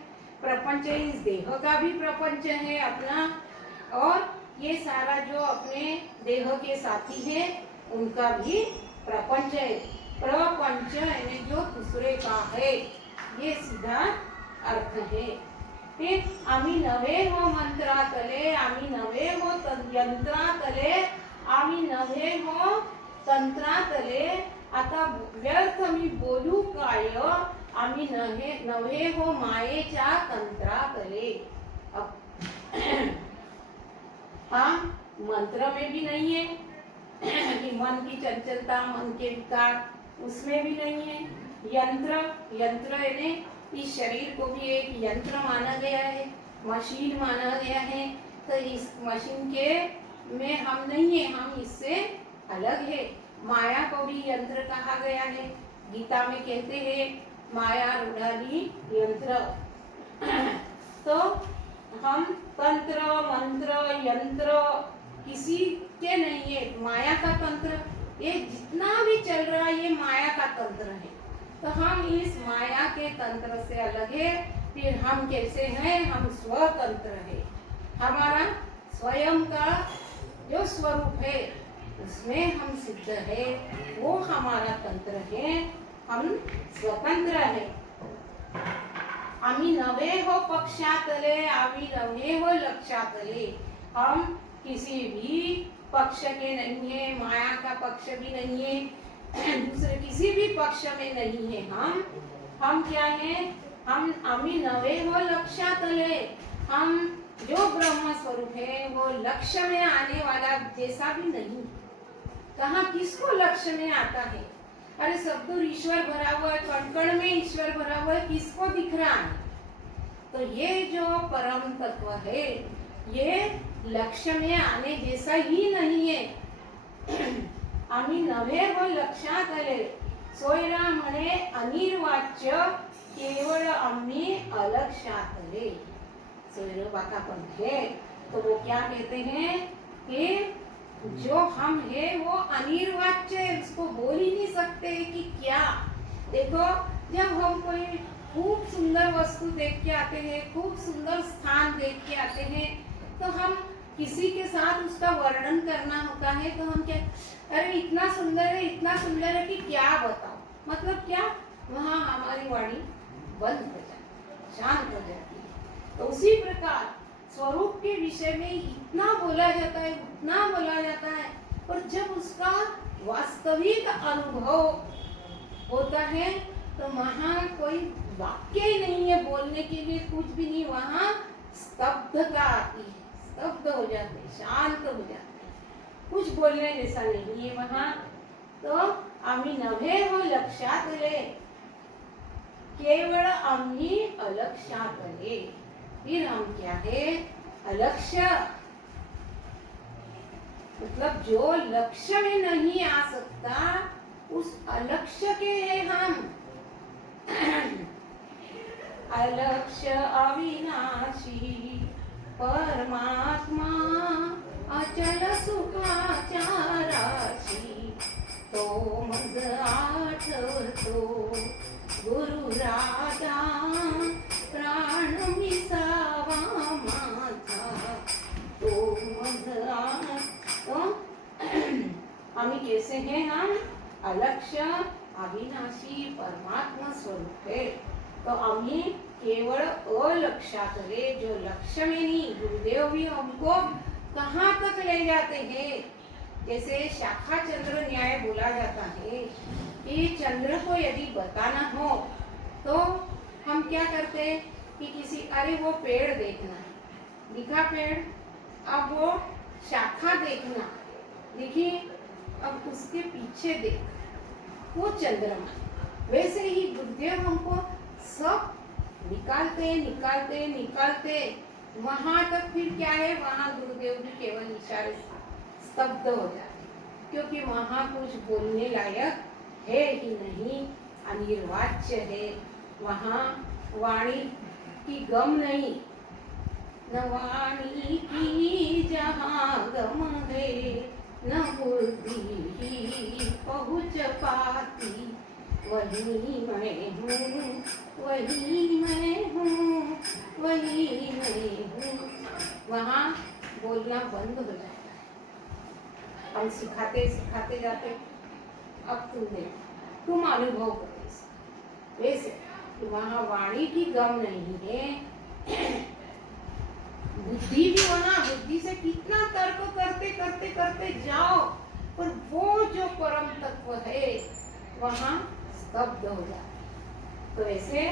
प्रपंच इस देह का भी प्रपंच है अपना, और ये सारा जो अपने देह के साथी है उनका भी प्रपंच है। प्रपंच यानी जो दूसरे का है, ये सीधा अर्थ है। फिर आम्ही नवे हो मंत्रातले, आम्ही नवे हो यंत्रातले, आम्ही नवे हो तंत्रातले। आता व्यर्थ मी बोलू काय, आम्ही नवे हो मायेच्या तंत्रातले। हाँ, मंत्र में भी नहीं है, कि मन की चंचलता, मन के विकार, उसमें भी नहीं है। यंत्र, यंत्र यानी इस शरीर को भी एक यंत्र माना गया है, मशीन माना गया है। तो इस मशीन के में हम नहीं है, हम इससे अलग है। माया को भी यंत्र कहा गया है। गीता में कहते हैं माया रूढ़ाली यंत्र। तो हम तंत्र, मंत्र, यंत्र किसी के नहीं है। माया का तंत्र, ये जितना भी चल रहा है ये माया का तंत्र है। तो हम इस माया के तंत्र से अलग है। फिर हम कैसे हैं? हम स्वतंत्र है। हमारा स्वयं का जो स्वरूप है उसमें हम सिद्ध है, वो हमारा तंत्र है। हम स्वतंत्र है। आम्ही नवे हो पक्षातले, आम्ही नवे हो लक्षातले। हम किसी भी पक्ष के नहीं है, माया का पक्ष भी नहीं है, दूसरे किसी भी पक्ष में नहीं है। हम क्या है? हम आम्ही नवे हो लक्षातले। हम जो ब्रह्म स्वरूप है वो लक्ष्य में आने वाला जैसा भी नहीं। कहाँ किसको लक्ष्य में आता है? अरे सब दूर ईश्वर भरा हुआ है, कण कण में ईश्वर भरा हुआ है, किसको दिख रहा है? तो ये जो परम तत्व है ये लक्ष्य में आने जैसा ही नहीं है। आम्ही नव्हे हो लक्षात आले, सोयरा म्हणे अनिर्वाच्य केवळ आम्ही अलक्षात आले। सोयरो बाका पंथे तो वो क्या कहते हैं कि जो हम है वो अनिर्वाच्य है, उसको बोल ही नहीं सकते कि क्या। देखो जब हम कोई खूब सुंदर वस्तु देख के आते हैं, खूब सुंदर स्थान देख के आते हैं, तो हम किसी के साथ उसका वर्णन करना होता है तो हम क्या, अरे इतना सुंदर है कि क्या बताओ, मतलब क्या, वहाँ हमारी वाणी बंद हो जाती, शांत हो जाती है। तो उसी प्रकार स्वरूप के विषय में इतना बोला जाता है, उतना बोला जाता है, और जब उसका वास्तविक अनुभव होता है तो वहाँ कोई वाक्य ही नहीं है, बोलने के लिए कुछ भी नहीं, वहाँ स्तब्धता आती है, स्तब्ध हो जाते हैं, शांत हो जाते हैं, कुछ बोलने जैसा नहीं है वहाँ। तो आम्ही नव्हे हो लक्षात आले, केवळ आम्ही अलक्षात आले। फिर हम क्या है? अलक्ष्य, मतलब जो लक्ष्य में नहीं आ सकता उस अलक्ष्य के हैं हम। अलक्ष्य अविनाशी परमात्मा अचल सुखाचा राशी, तो मज आठवतो गुरु राजा प्राण मिसावा माझा, तो मज तो आम्ही कैसे हैं? हम अलक्ष्य अविनाशी परमात्मा स्वरूप है। तो आम्ही केवळ अलक्षात है, जो लक्ष्य में नहीं। गुरुदेव भी हमको कहाँ तक ले जाते हैं? जैसे शाखा चंद्र न्याय बोला जाता है कि चंद्र को यदि बताना हो तो हम क्या करते हैं कि किसी, अरे वो पेड़ देखना, दिखा पेड़, अब वो शाखा देखना, देखिए अब उसके पीछे देख, वो चंद्रमा। वैसे ही गुरुदेव हमको सब निकालते निकालते निकालते वहां तक, फिर क्या है, वहां गुरुदेव भी केवल इशारे स्तब्ध हो जाते, क्योंकि वहां कुछ बोलने लायक है ही नहीं, अनिर्वाच्य है। वहां वाणी की गम नहीं, न वाणी की जहाँ गम है, न बुद्धि ही पहुँच पाती, वही मैं हूँ, वही मैं हूँ, वही मैं हूँ। वहाँ बोलना बंद हो जाता है। हम सिखाते सिखाते जाते, अब तुम अनुभव करो इसका। वैसे कि वहाँ वाणी की गम नहीं है, बुद्धि भी वहाँ, बुद्धि से कितना तर्क करते करते करते जाओ, पर वो जो परम तत्व है वहाँ स्तब्ध हो जाते। तो ऐसे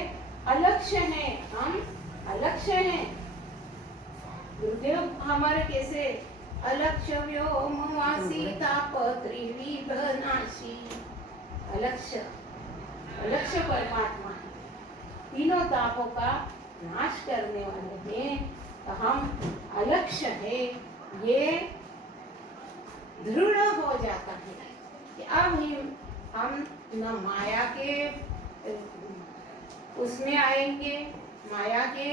अलक्ष्य है, हम अलक्ष्य हैं। गुरुदेव हमारे कैसे अलक्ष्य व्योमवासी तापत्रिविघ्नाशी। अलक्ष्य परमात्मा है, तीनों तापों का नाश करने वाले हैं। तो हम अलक्ष्य है, ये दृढ़ हो जाता है कि अब हम न माया के उसमें आएंगे, माया के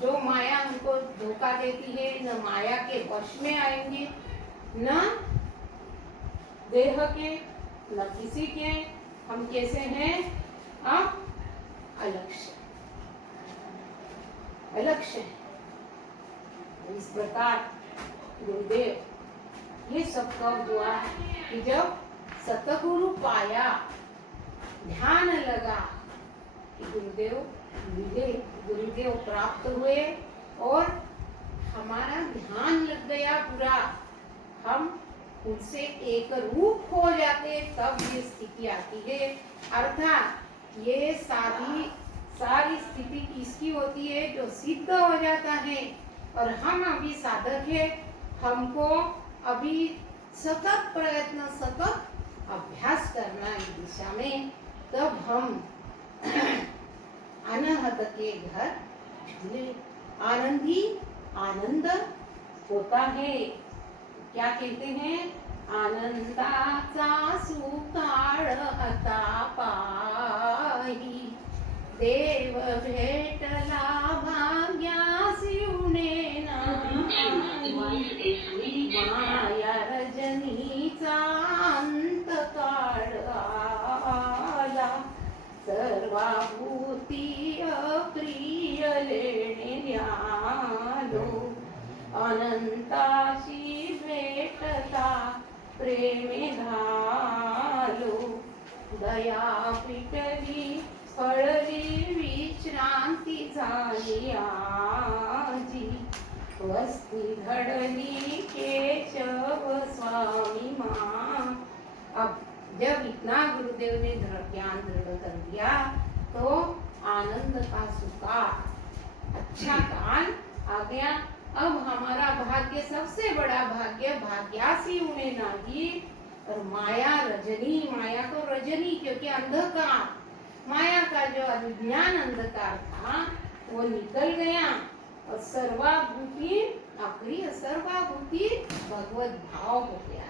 जो माया हमको धोखा देती है, न माया के वश में आएंगे, न देह के, न किसी के। हम कैसे हैं? अब अलक्ष्य है। इस प्रकार गुरुदेव ये सब कब हुआ कि जब सतगुरु पाया, ध्यान लगा कि गुरुदेव मिले, गुरुदेव प्राप्त हुए और हमारा ध्यान लग गया पूरा, हम उनसे एक रूप हो जाते, तब ये स्थिति आती है। अर्थात ये सारी स्थिति किसकी होती है? जो सिद्ध हो जाता है। और हम अभी साधक है, हमको अभी सतत प्रयत्न, सतत अभ्यास करना है दिशा में, तब हम अनहद के घर झूले। आनंद ही आनंद होता है। क्या कहते हैं? आनंदाचा सुकाळ आता पाही, देव भेटला भाग्यासी उणे नाही। माया रजनीचा अंत काळ आला, सर्वाभूती अप्रिय लेणे न्यालो। अनंताशी भेटला प्रेमे घालो, दया पिटली फळली विश्रांती झाली आजी। वस्ती घडली केशव स्वामी माँ। अब जब इतना गुरुदेव ने ज्ञान दृढ़ कर दिया, तो आनंद का सुखार, अच्छा काल आ गया। अब हमारा भाग्य, सबसे बड़ा भाग्य, भाग्यासी उन्हें नागी। और माया रजनी, माया तो रजनी, क्योंकि अंधकार, माया का जो अज्ञान अंधकार था वो निकल गया। और सर्वाभूति अप्रिय, सर्वाभूति भगवत भाव हो गया।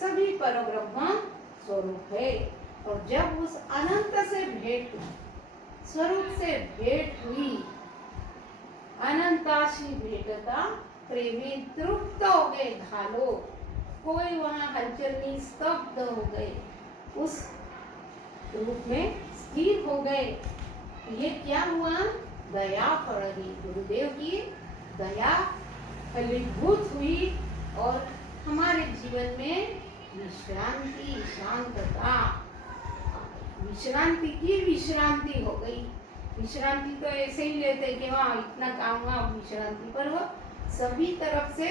सभी परब्रह्म स्वरूप है। और जब उस अनंत से भेंट, स्वरूप से भेंट हुई, अनंताशी भेटता प्रेमी तृप्त हो गए घालो। कोई वहां हलचल नहीं, स्तब्ध हो गए, उस रूप में स्थिर हो गए। ये क्या हुआ? दया फड़ी, गुरुदेव की दया फलीभूत हुई और हमारे जीवन में विश्रांति, शांतता, विश्रांति की विश्रांति हो गई। विश्रांति तो ऐसे ही लेते कि वहाँ इतना काम हुआ, विश्रांति, पर वो सभी तरफ से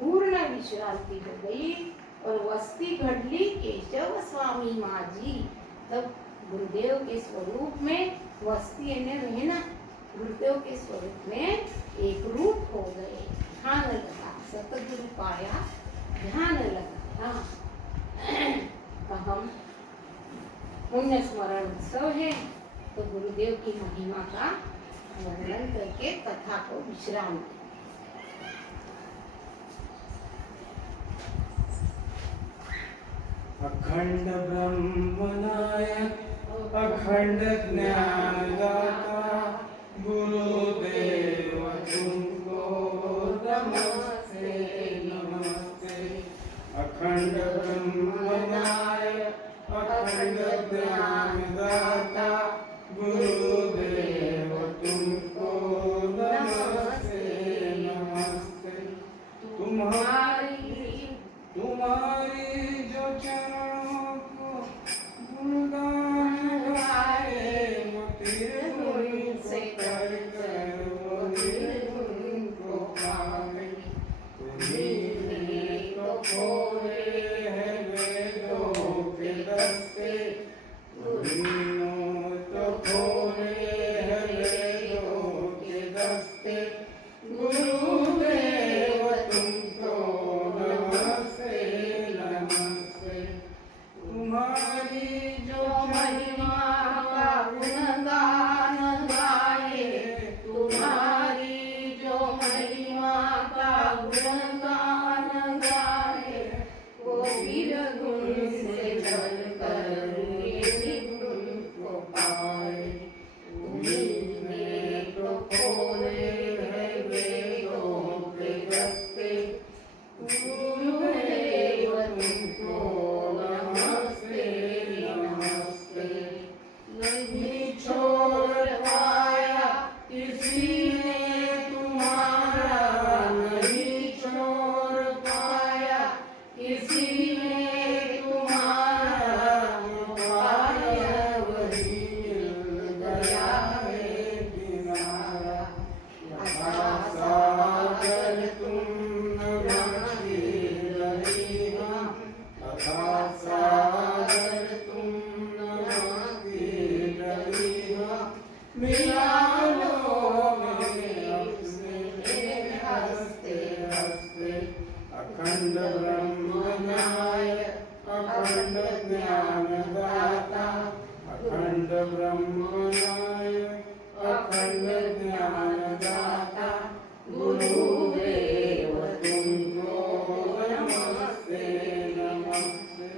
पूर्ण विश्रांति हो गई। और वस्ती घडली केशव स्वामी माजी। तब गुरुदेव के स्वरूप में वस्ती रहना, गुरुदेव के स्वरूप में एक रूप हो गए। ध्यान लगा, सतगुरु पाया, ध्यान लगा। तो हम पुण्य स्मरण उत्सव है, तो गुरुदेव की महिमा का वर्णन करके कथा को विश्राम दें। अखंड ब्रह्मनायक, अखंड ज्ञानदाता, गुरुदेव तुमको नमस्ते नमस्ते। अखंड ब्रह्मनायक, अखंड ज्ञानदाता, गुरुदेव तुमको नमस्ते नमस्ते। तुम्हारी जो चरणों को गुणगान गाए, वो निर्गुण से कर वो निर्गुण को पावे। तुम्हीं तो खोले हैं वेदों के दस्ते, तुम्हीं तो खोले हैं वेदों के दस्ते। गुरुदेव ब्रह्मनायक अखंड ज्ञानदाता गुरुदेव तुमको नमस्ते नमस्ते।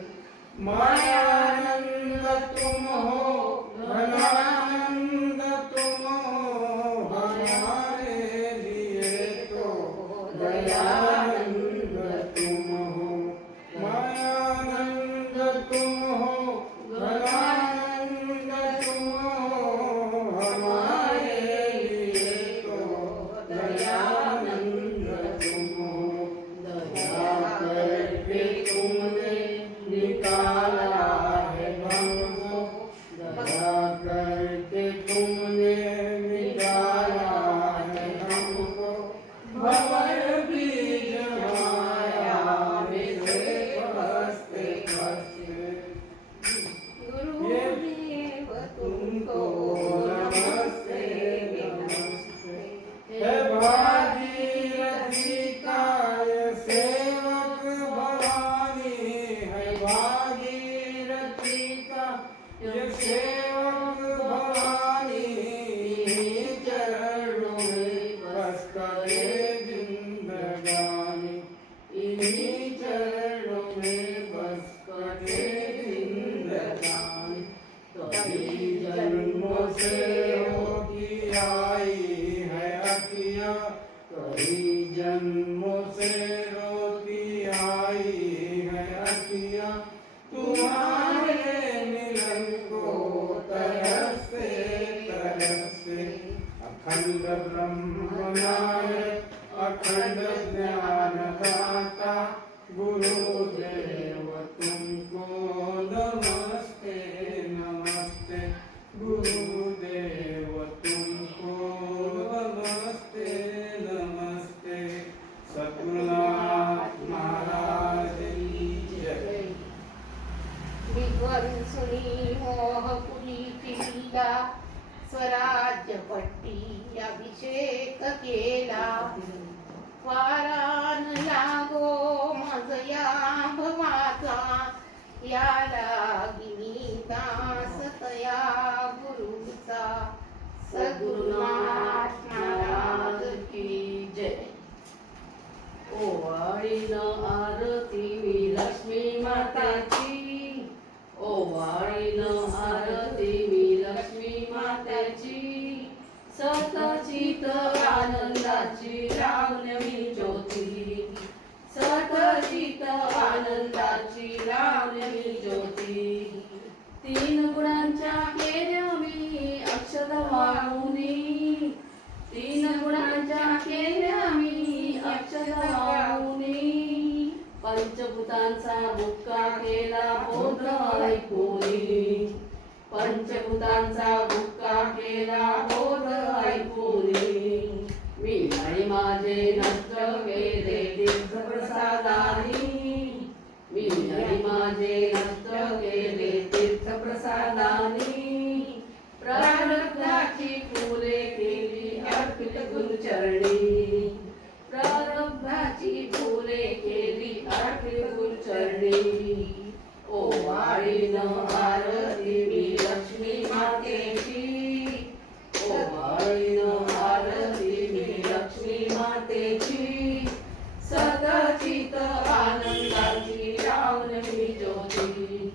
मायानंद तुम हो घनानंद तुम हो हमारे लिए तो दयानंद तुम हो। मायानंद तुम हो घनानंद तुम हो हमारे लिए तो दयानंद तुम हो। दया करके तुमने निकाला है हमको, दया करके तुमने निकाला है हमको। भंवर बीज माया में से बसते बसते। गुरुदेव तुमको नमस्ते नमस्ते। है भागीरथी का ये सेवक भवानी, है भागीरथी का ये सेवक भवानी। इन्हीं चरणों में बस करे जिंदगानी, इन्हीं चरणों में बस करे जिंदगानी। कई जन्मों से होती आई है अखियाँ, कई जन्मों से रोती आई है अखियाँ। तुम्हारे मिलन को तरसते तरसते। अखंड ब्रह्मनायक अखंड ज्ञानदाता गुरुदेव तुमको नमस्ते नमस्ते। गुरुदेव तुमको नमस्ते नमस्ते। सद्गुरुनाथ महाराज की जय। विध्वंसुनी मोहपुरीची लीला, स्वराज्य पट्टी अभिषेक केला। वारान लागो मजया भवाचा, या लागिनी दास तया गुरुचा। सद्गुरुनाथ महाराज की जय। ओवाळीनं आरती मी लक्ष्मी माताची, ओवाळीनं आरती मी लक्ष्मी मातेची। सतचित आनंदाची लावण्य मी ज्योती, सतचित आनंदाची लावण्य मी ज्योती। तीन गुणांच्या केल्या मी अक्षत वाहुनी, तीन गुणांच्या केल्या मी अक्षत वाहुनी। पंचभूतांचा बुक्का केला बोध ऐकूनी, पंचभूतांचा बुक्का केला बोध ऐकूनी। मी आणि माझे नष्ट केले तीर्थप्रसादानी, मी आणि माझे नष्ट केले तीर्थप्रसादानी। प्रारब्धाची फुले केली अर्पित गुरुचरणी, प्रारब्धाची फुले केली अर्पित गुरुचरणी। ओवाळीनं आरती मी लक्ष्मी मातेची, ओवाळीनं आरती मी लक्ष्मी मातेची। सतचित आनंदाची लावण्य मी ज्योती,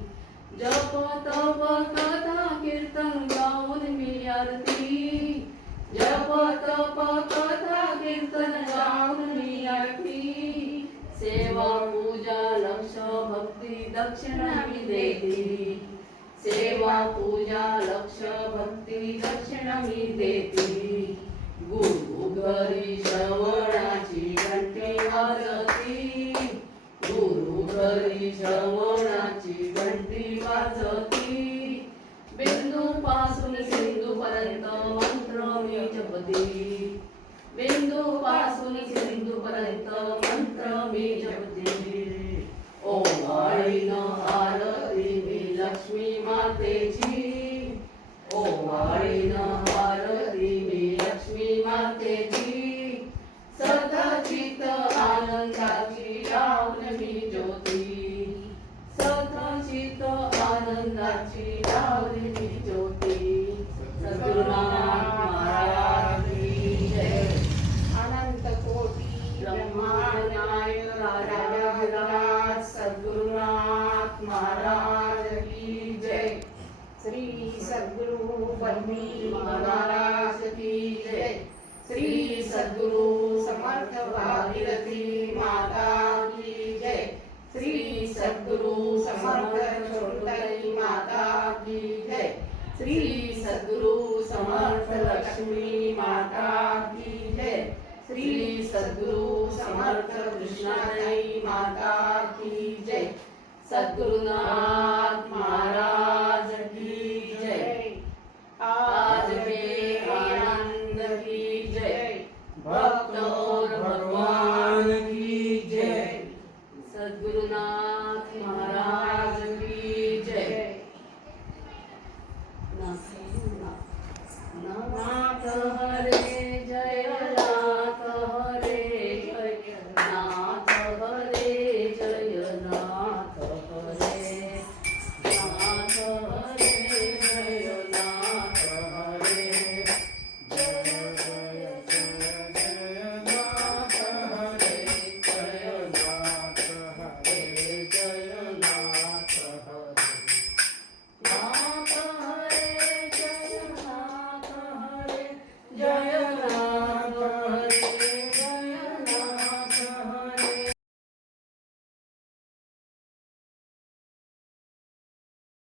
जप तप कथा कीर्तन गाऊन मी आरती, जप तप कथा कीर्तन गाऊन मी आरती। सेवा पूजा लक्ष भक्ती दक्षिणा मी देती, सेवा पूजा लक्ष भक्ती दक्षिणा मी देती। गुरु घरी श्रवणाची घंटी वाजती, गुरु घरी श्रवणाची घंटी वाजती। बिंदू पासून सिंधू पर्यंत मंत्र मी जपती, बिंदू पासून सिंधू पर्यंत मंत्र मी जपती। ओवाळीनं आरती मी लक्ष्मी मातेची, ओवाळीनं आरती मी लक्ष्मी मातेची। सतचित आनंदाची लावण्य मी ज्योती, सतचित आनंदाची ज्ञानाची लावली ज्योती सद्गुरुनाथ महाराज की जय. अनंत कोटी ब्रह्मांड नायक राजाधिराज सद्गुरुनाथ महाराज की जय. श्री सद्गुरु बल्मी महाराज की जय. श्री सद्गुरु समर्थ भागीरथी माता की जय. श्री सद्गुरु समर्थ छोटई माता की जय. श्री सद्गुरु समर्थ लक्ष्मी माता की जय. श्री सद्गुरु समर्थ कृष्णाई माता की जय. सद्गुरुनाथ